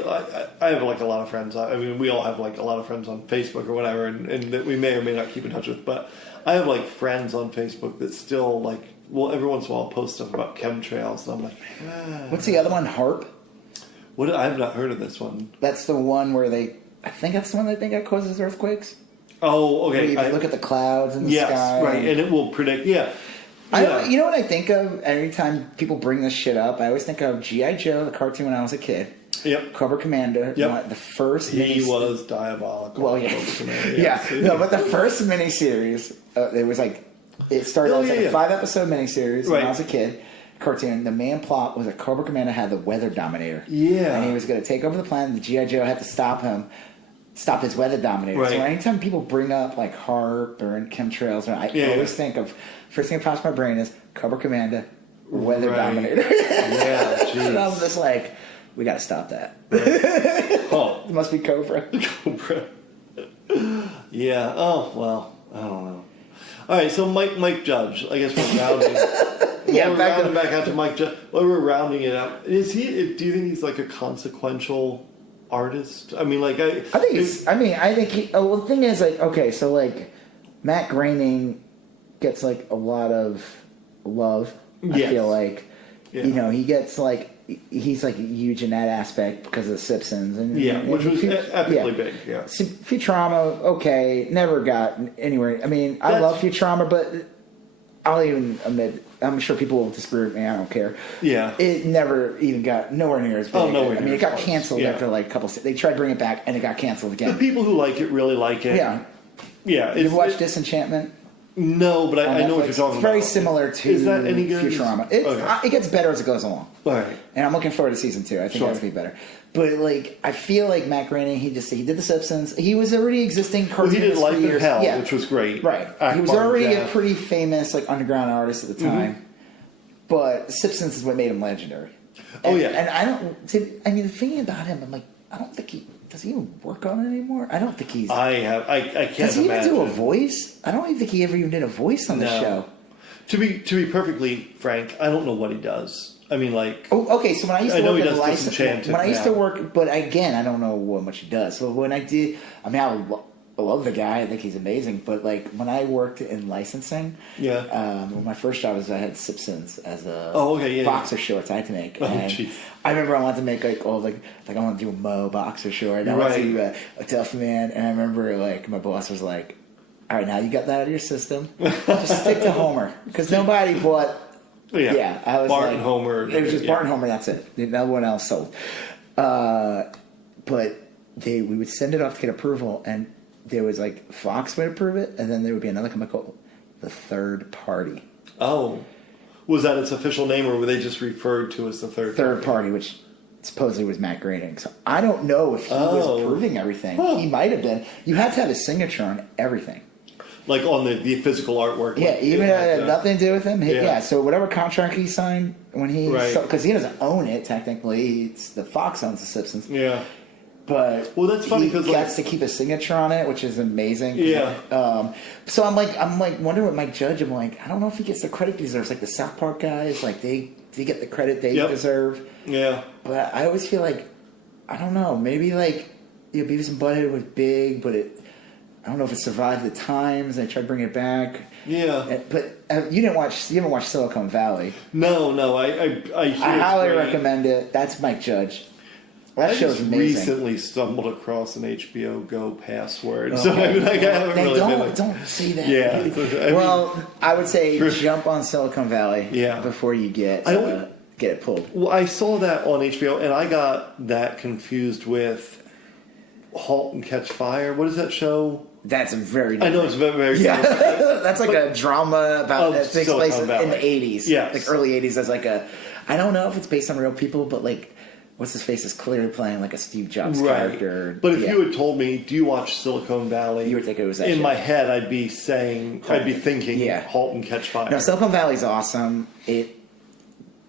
I have, like, a lot of friends. I mean, we all have, like, a lot of friends on Facebook or whatever, and that we may or may not keep in touch with, but I have, like, friends on Facebook that still, like, every once in a while post stuff about chemtrails, and I'm like, What's the other one, HARP? I have not heard of this one. That's the one where I think that's the one that causes earthquakes. Oh, okay. Where you look at the clouds in the sky. Yes, right, and it will predict, you know what I think of every time people bring this shit up? I always think of G.I. Joe, the cartoon when I was a kid. Yep. Cobra Commander. Yep. The first He was diabolical. Well, yeah. No, but the first miniseries, it was like, it started as a 5-episode miniseries when I was a kid. Cartoon. The main plot was that Cobra Commander had the Weather Dominator. Yeah. And he was going to take over the planet. The G.I. Joe had to stop his Weather Dominator. Right. So anytime people bring up like HARP or chemtrails, I always think of, first thing that pops in my brain is Cobra Commander, Weather Dominator. Yeah, jeez. And I was just like, we got to stop that. Right. It must be Cobra. Cobra. Yeah. Oh, well, I don't know. All right, so Mike Judge. I guess we're rounding. Back out to Mike Judge. Well, we're rounding it up. Is he? Do you think he's like a consequential artist? I mean, like I think he. Well, the thing is, like, okay, so like Matt Groening gets like a lot of love. I feel like, he gets like. He's like huge in that aspect because of Simpsons, and which was epically big. Yeah, Futurama, okay, never got anywhere. I mean, I love Futurama, but I'll even admit, I'm sure people will disagree with me. I don't care. Yeah, it never even got nowhere near as big. Oh, nowhere. I mean, it got canceled after like a couple. They tried to bring it back, and it got canceled again. The people who like it really like it. Yeah. You watched Disenchantment? No, but I know what you're talking about. Very similar to Is that any good? Futurama. It gets better as it goes along. All right. And I'm looking forward to season 2. I think that's going to be better. But like, I feel like Matt Groening, he did The Simpsons. He was already existing cartoonist he did Life in Hell, yeah. which was great. Right. He was already a pretty famous like underground artist at the time. Mm-hmm. But Simpsons is what made him legendary. And I don't. I mean, the thing about him, I'm like, I don't think does he even work on it anymore? I don't think he's. I can't imagine. Does he even do a voice? I don't even think he ever even did a voice on the show. To be perfectly frank, I don't know what he does. I mean, like. Oh, okay. So when I used to work in licensing, when I used to work, but again, I don't know what much he does. So when I did, I mean, I love the guy. I think he's amazing. But like when I worked in licensing, my first job was I had Simpsons as a boxer shorts I had to make. And I remember I wanted to make I want to do a Mo boxer short. I wanted to do a Tough Man, and I remember like my boss was like, "All right, now you got that out of your system. Just stick to Homer because nobody bought." Yeah, I was Bart and Homer. It was just Bart and Homer. That's it. No one else sold. But we would send it off to get approval, and there was like Fox would approve it, and then there would be another company called the Third Party. Oh, was that its official name, or were they just referred to as the Third Party, which supposedly was Matt Groening. So I don't know if he was approving everything. Huh. He might have been. You had to have his signature on everything. Like on the physical artwork. Yeah, even had nothing to do with him. So whatever contract he signed when he... Because he doesn't own it, technically. It's the Fox owns the Simpsons. Yeah. But that's funny he gets to keep a signature on it, which is amazing. Yeah. So I'm wondering what Mike Judge, I'm like, I don't know if he gets the credit he deserves. Like the South Park guys, like they get the credit they deserve. Yeah. But I always feel like, I don't know, maybe like Beavis and Butthead was big, but I don't know if it survived the times. They tried to bring it back. Yeah. But you haven't watched Silicon Valley. No. I highly recommend it. That's Mike Judge. That show's amazing. I recently stumbled across an HBO Go password. Okay. So I haven't really don't say that. Yeah. I would say jump on Silicon Valley before you get it pulled. Well, I saw that on HBO, and I got that confused with *Halt and Catch Fire*. What is that show? That's very different. I know it's very yeah. That's like a drama about that takes place in the 80s. Yeah. Like early 80s as like a... I don't know if it's based on real people, but like... What's his face is clearly playing like a Steve Jobs character. But if you had told me, do you watch Silicon Valley? You would think it was that in shit. my head, I'd be thinking *Halt and Catch Fire*. No, Silicon Valley's awesome. Do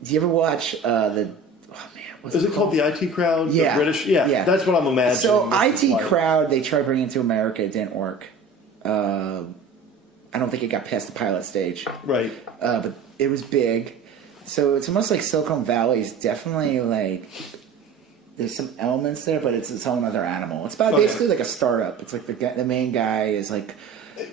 you ever watch is it called the IT Crowd? Yeah. The British? Yeah. That's what I'm imagining. So IT Crowd, they tried bringing it to America. It didn't work. I don't think it got past the pilot stage. Right. But it was big. So it's almost like Silicon Valley is definitely like... There's some elements there, but it's its own other animal. It's about basically like a startup. It's like the main guy is like...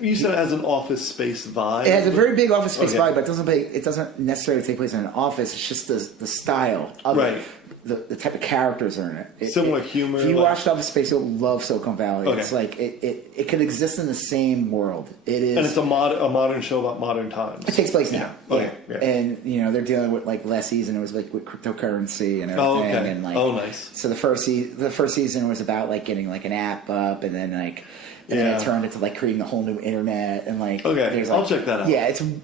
You said it has an office space vibe? It has a very big office space vibe, but it doesn't necessarily take place in an office. It's just the style of it. The type of characters are in it. Similar humor. If you watched Office Space, you'll love Silicon Valley. Okay. It's like it could exist in the same world. It is, and it's a modern show about modern times. It takes place now. Yeah. Okay. Yeah. And they're dealing with like last season. It was like with cryptocurrency and everything. And like, nice. So the first season was about like getting like an app up, and then like. And then it turned into like creating a whole new internet and like. Okay, I'll check that out. Yeah, it's an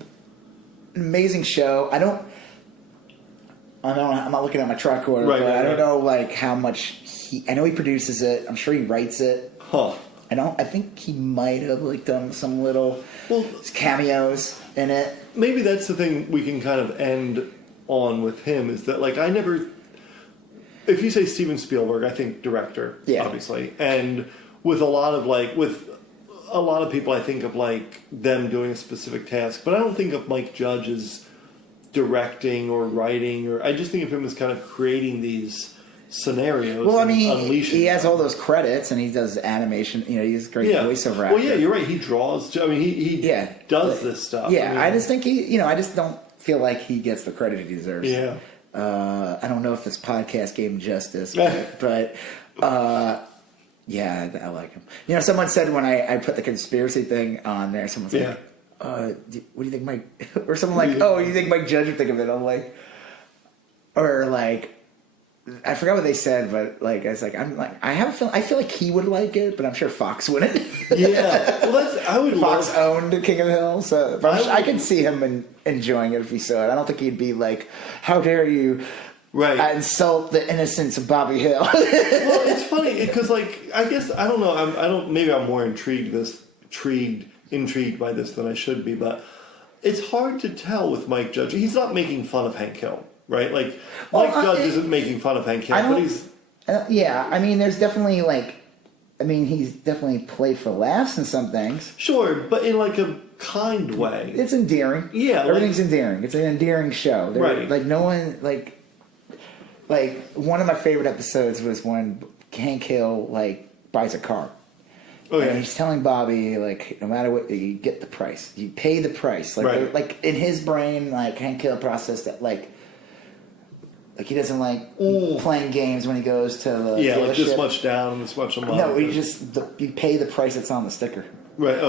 amazing show. I'm not looking at my track order, but I don't know like how much I know he produces it. I'm sure he writes it. Huh. I think he might have like done some little cameos in it. Maybe that's the thing we can kind of end on with him is that like if you say Steven Spielberg, I think director, obviously, and with a lot of people, I think of like them doing a specific task, but I don't think of Mike Judge as directing or writing, or I just think of him as kind of creating these scenarios. Well, I mean, he has all those credits, and he does animation. He's a great voiceover actor. Well, yeah, you're right. He draws. I mean, he does this stuff. Yeah, I mean, I just think I just don't feel like he gets the credit he deserves. Yeah. I don't know if this podcast gave him justice, but yeah, I like him. Someone said when I put the conspiracy thing on there, someone's like, what do you think Mike... Or someone like, you think Mike Judge would think of it? I'm like... Or like... I forgot what they said, but like I was like, I have a feeling... I feel like he would like it, but I'm sure Fox wouldn't. Yeah. Well, I would Fox owned King of the Hill, so... I could see him enjoying it if he saw it. I don't think he'd be like, how dare you... Right. Insult the innocence of Bobby Hill. Well, it's funny because, like, I guess I don't know. Maybe I'm more intrigued by this than I should be, but it's hard to tell with Mike Judge. He's not making fun of Hank Hill, right? Like Mike Judge isn't making fun of Hank Hill, but he's. Yeah, I mean, there's definitely he's definitely played for laughs in some things. Sure, but in like a kind way. It's endearing. Yeah, everything's endearing. It's an endearing show. Right. Like no one like one of my favorite episodes was when Hank Hill buys a car. Oh, yeah. And he's telling Bobby no matter what you get the price, you pay the price. Like in his brain, Hank Hill processed that he doesn't playing games when he goes to the dealership. This much down and this much a month. No, you pay the price that's on the sticker. Right.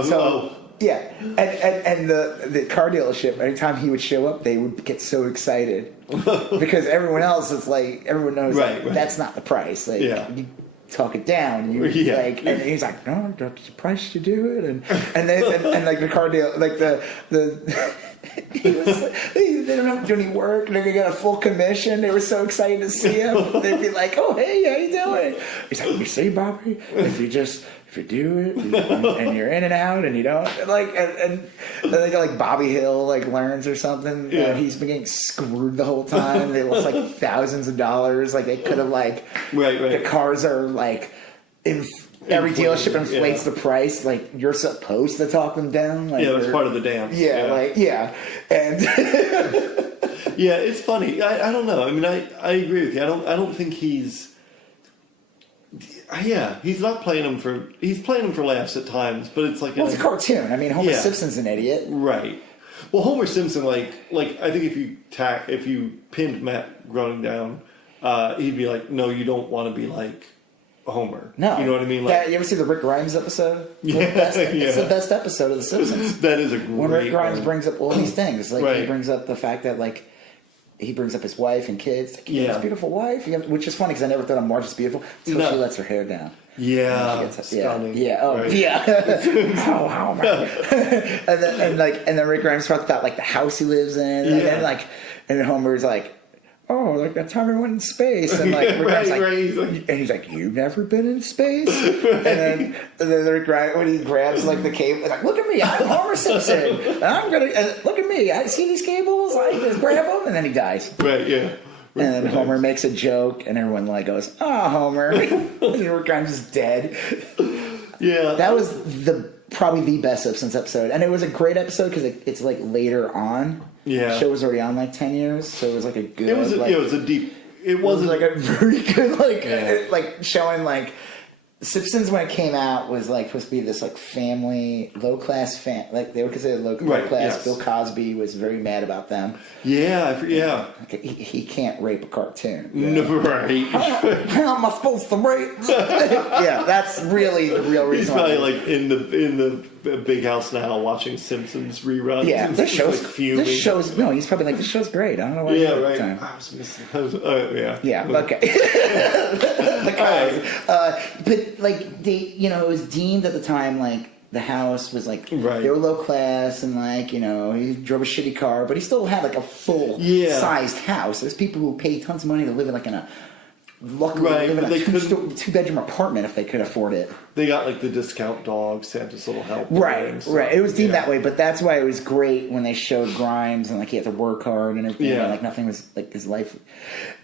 Yeah, and the car dealership, anytime he would show up, they would get so excited because everyone else is everyone knows that's not the price. You talk it down. And he's like, no, that's the price to do it, and the car deal they don't have to do any work. They're gonna get a full commission. They were so excited to see him. They'd be like, "Oh, hey, how you doing?" He's like, "You see, Bobby, if you do it and you're in and out and you don't and then they go Bobby Hill learns or something. He's been getting screwed the whole time. They lost thousands of dollars. They could have the cars are every dealership inflates the price. You're supposed to talk them down. That's part of the dance. And yeah, it's funny. I don't know. I mean, I agree with you. I don't think he's. Yeah, he's not playing them for. He's playing them for laughs at times, but it's it's a cartoon. I mean, Homer Simpson's an idiot, right? Well, Homer Simpson, I think if you pinned Matt Groening down, he'd be like, "No, you don't want to be like Homer." No, you know what I mean? You ever see the Rick Grimes episode? It's the best episode of The Simpsons. That is a great when Rick Grimes brings up all these things. He brings up the fact that he brings up his wife and kids. Like, yeah, his beautiful wife, which is funny because I never thought Marge was beautiful until she lets her hair down. Yeah, stunning. Yeah, oh, right. yeah. Oh, man. and then Rick Grimes talked about like the house he lives in, and then and Homer's like, oh, like that time we went in space, and like Rick Grimes and he's like, you've never been in space, and then Rick Grimes when he grabs like the cable, like, look at me, I'm Homer Simpson, and I'm gonna look at me, I see these cables, I just grab them, and then he dies. Right, yeah. And then Homer makes a joke, and everyone like goes, "Oh, Homer!" And Rick Grimes is dead. Yeah, that was probably the best Simpsons episode, and it was a great episode because it's like later on. Yeah, the show was already on like 10 years, so it was like a good. It was a deep. It wasn't like a very good like showing like. Simpsons when it came out was like supposed to be this like family low class like they were considered low class. Yes. Bill Cosby was very mad about them. Yeah. Like, he can't rape a cartoon. No, right? How am I supposed to rape? Yeah, that's really the real reason. He's probably like in the big house now watching Simpsons reruns. Yeah, this show's no. He's probably like, this show's great. I don't know why. Yeah, right. I was missing. Yeah. Okay. But like it was deemed at the time like the house was like they were low class and like he drove a shitty car, but he still had like a full sized house. There's people who pay tons of money to live in like in a live in a two-bedroom apartment if they could afford it. They got like the discount dog, Santa's Little Helper. Right. It was deemed that way, but that's why it was great when they showed Grimes and like he had to work hard and everything. And, like nothing was like his life.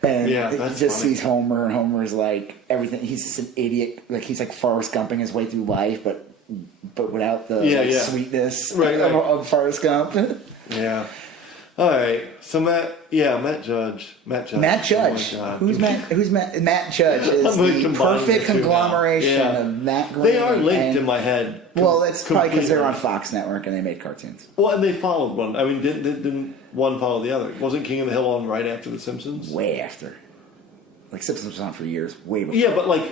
And he just sees Homer, and Homer's like everything. He's just an idiot. Like he's like Forrest Gumping his way through life, but without the sweetness of Forrest Gump. Yeah. All right, so Matt Judge. Matt Judge. Oh Who's Matt? Matt Judge is the perfect conglomeration of Matt Groening. They are linked in my head. Well, it's probably because they're on Fox Network and they made cartoons. Well, and they followed one. I mean, didn't one follow the other? Wasn't King of the Hill on right after The Simpsons? Way after. Like Simpsons was on for years, way before. Yeah, but like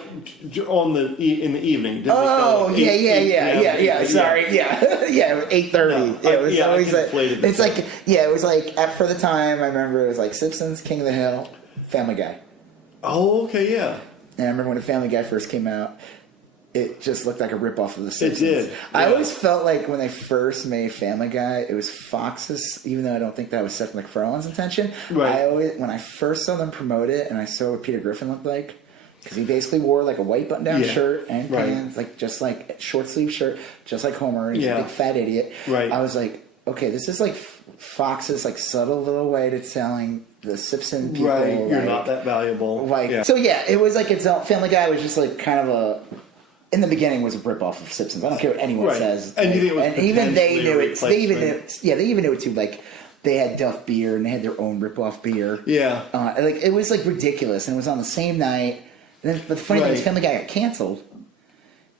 in the evening. Oh, yeah. Sorry, yeah, 8:30. It was always it's like it was like for the time I remember it was like Simpsons, King of the Hill, Family Guy. Oh, okay, yeah. And I remember when the Family Guy first came out, it just looked like a ripoff of The Simpsons. It did. Yeah. I always felt like when they first made Family Guy, it was Fox's, even though I don't think that was Seth MacFarlane's intention. Right. When I first saw them promote it and I saw what Peter Griffin looked like, because he basically wore like a white button-down shirt and pants, like just like short sleeve shirt, just like Homer. He's a big fat idiot. Right. I was like, okay, this is like Fox's like subtle little way to telling the Simpson people. Right. You're not that valuable. So it was like its own. Family Guy was just like kind of a. In the beginning, was a ripoff of Simpsons. I don't care what anyone says. And, even they knew it. They even knew it too. Like they had Duff beer and they had their own ripoff beer. Yeah. Like it was like ridiculous, and it was on the same night. And then, but the funny thing is, Family Guy got canceled.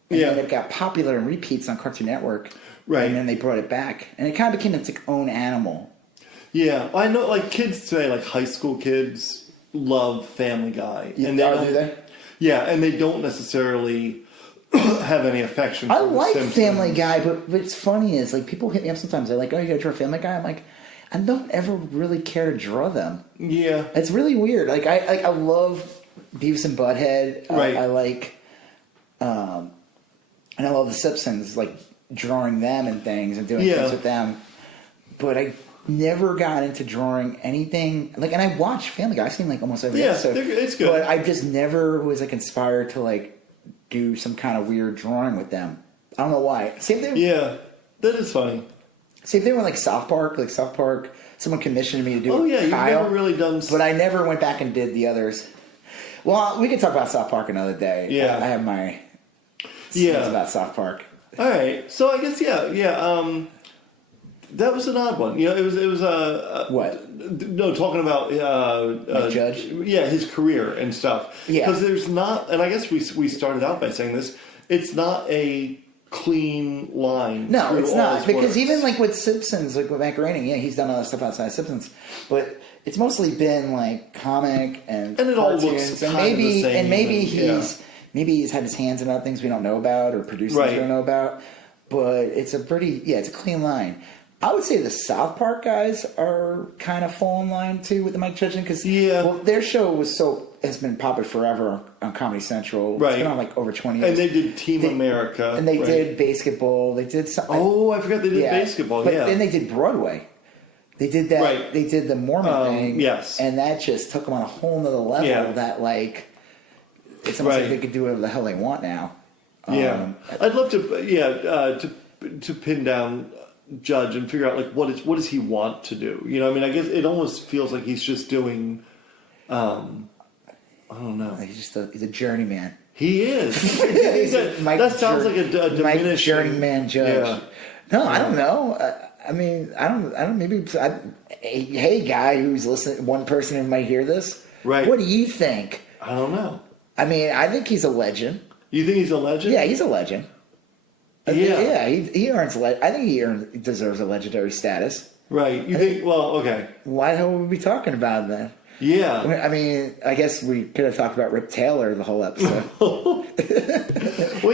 And then it got popular in repeats on Cartoon Network. Right. And then they brought it back, and it kind of became its own animal. Yeah, I know. Like kids today, like high school kids, love Family Guy, and do they? Yeah, and they don't necessarily have any affection for I like Simpsons. Family Guy, but what's funny is like people hit me up sometimes. They're like, "Oh, you gotta draw Family Guy." I'm like, I don't ever really care to draw them. Yeah, it's really weird. Like I love Beavis and Butthead. Right. I like, and I love the Simpsons. Like drawing them and things and doing things with them. But I never got into drawing anything like. And I watch Family Guy. I've seen like almost every episode. It's good. But I just never was like inspired to like do some kind of weird drawing with them. I don't know why. Same thing. Yeah, that is funny. Same thing with like South Park. Like South Park, someone commissioned me to do. Oh yeah, you've never really done. But I never went back and did the others. Well, we can talk about South Park another day. Yeah, I have my about South Park. All right, so I guess that was an odd one. You know, it was what? No, talking about Judge. Yeah, his career and stuff. Yeah, because there's not, and I guess we started out by saying this. It's not a clean line. No, it's not, because even like with Simpsons, like with Matt Groening, he's done other stuff outside of Simpsons, but it's mostly been like comic and it all looks and maybe the same, maybe he's had his hands in other things we don't know about or producers we don't know about, but it's a pretty it's a clean line. I would say the South Park guys are kind of fall in line too with the Mike Judge because their show has been popular forever on Comedy Central. Right. It's been on like over 20 years. And they did Team America. And they did basketball. They did some, I forgot they did basketball. But then they did Broadway. They did that. Right. They did the Mormon thing. Yes. And that just took them on a whole nother level that like it's almost like they could do whatever the hell they want now. I'd love to pin down Judge and figure out like what does he want to do? You know, I mean, I guess it almost feels like he's just doing. I don't know. He's a journeyman. He is. That sounds like a diminished Mike journeyman Judge. Yeah. No, I don't know. I mean, I don't. Maybe. Hey, guy who's listening, one person who might hear this. Right. What do you think? I don't know. I mean, I think he's a legend. You think he's a legend? Yeah, he's a legend. He earns. I think he deserves a legendary status. Right. You think? Well, okay. Why the hell would we be talking about him then? Yeah. I mean, I guess we could have talked about Rip Taylor the whole episode. Well,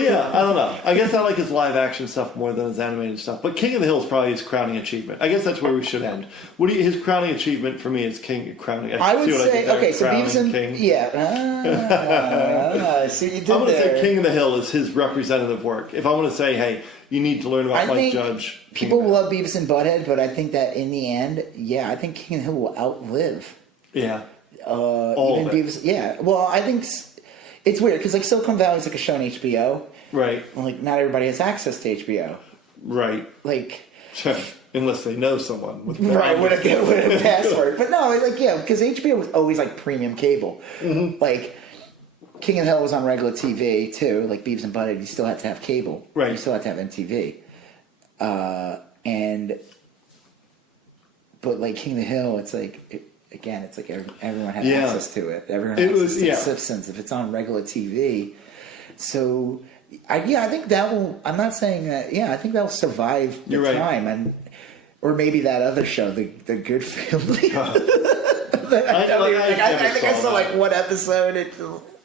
yeah, I don't know. I guess I like his live action stuff more than his animated stuff. But King of the Hill is probably his crowning achievement. I guess that's where we should end. His crowning achievement for me is crowning. I would say, so Beavis and King. Yeah. See, you did I'm going to say King of the Hill is his representative work. If I want to say, hey, you need to learn about Mike Judge. People love Beavis and Butthead, but I think that in the end, I think King of the Hill will outlive. Yeah. Even Beavis. Yeah. Well, I think it's weird because like Silicon Valley is like a show on HBO. Right. And, like not everybody has access to HBO. Right. Like. Unless they know someone with a password. But no, because HBO was always like premium cable. Mm-hmm. Like King of the Hill was on regular TV too. Like Beavis and Butthead, you still had to have cable. Right. You still had to have MTV. But like King of the Hill, it's like. Again, it's like everyone had access to it. Everyone had access to The Simpsons if it's on regular TV. So, I think that will. I'm not saying that. Yeah, I think that will survive the time, or maybe that other show, the Good Family. I think I saw like one episode. It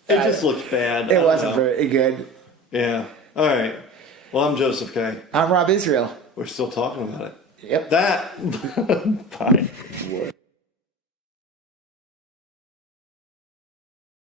just looked bad. It wasn't very good. Yeah. All right. Well, I'm Joseph K. I'm Rob Israel. We're still talking about it. Yep. That. Bye.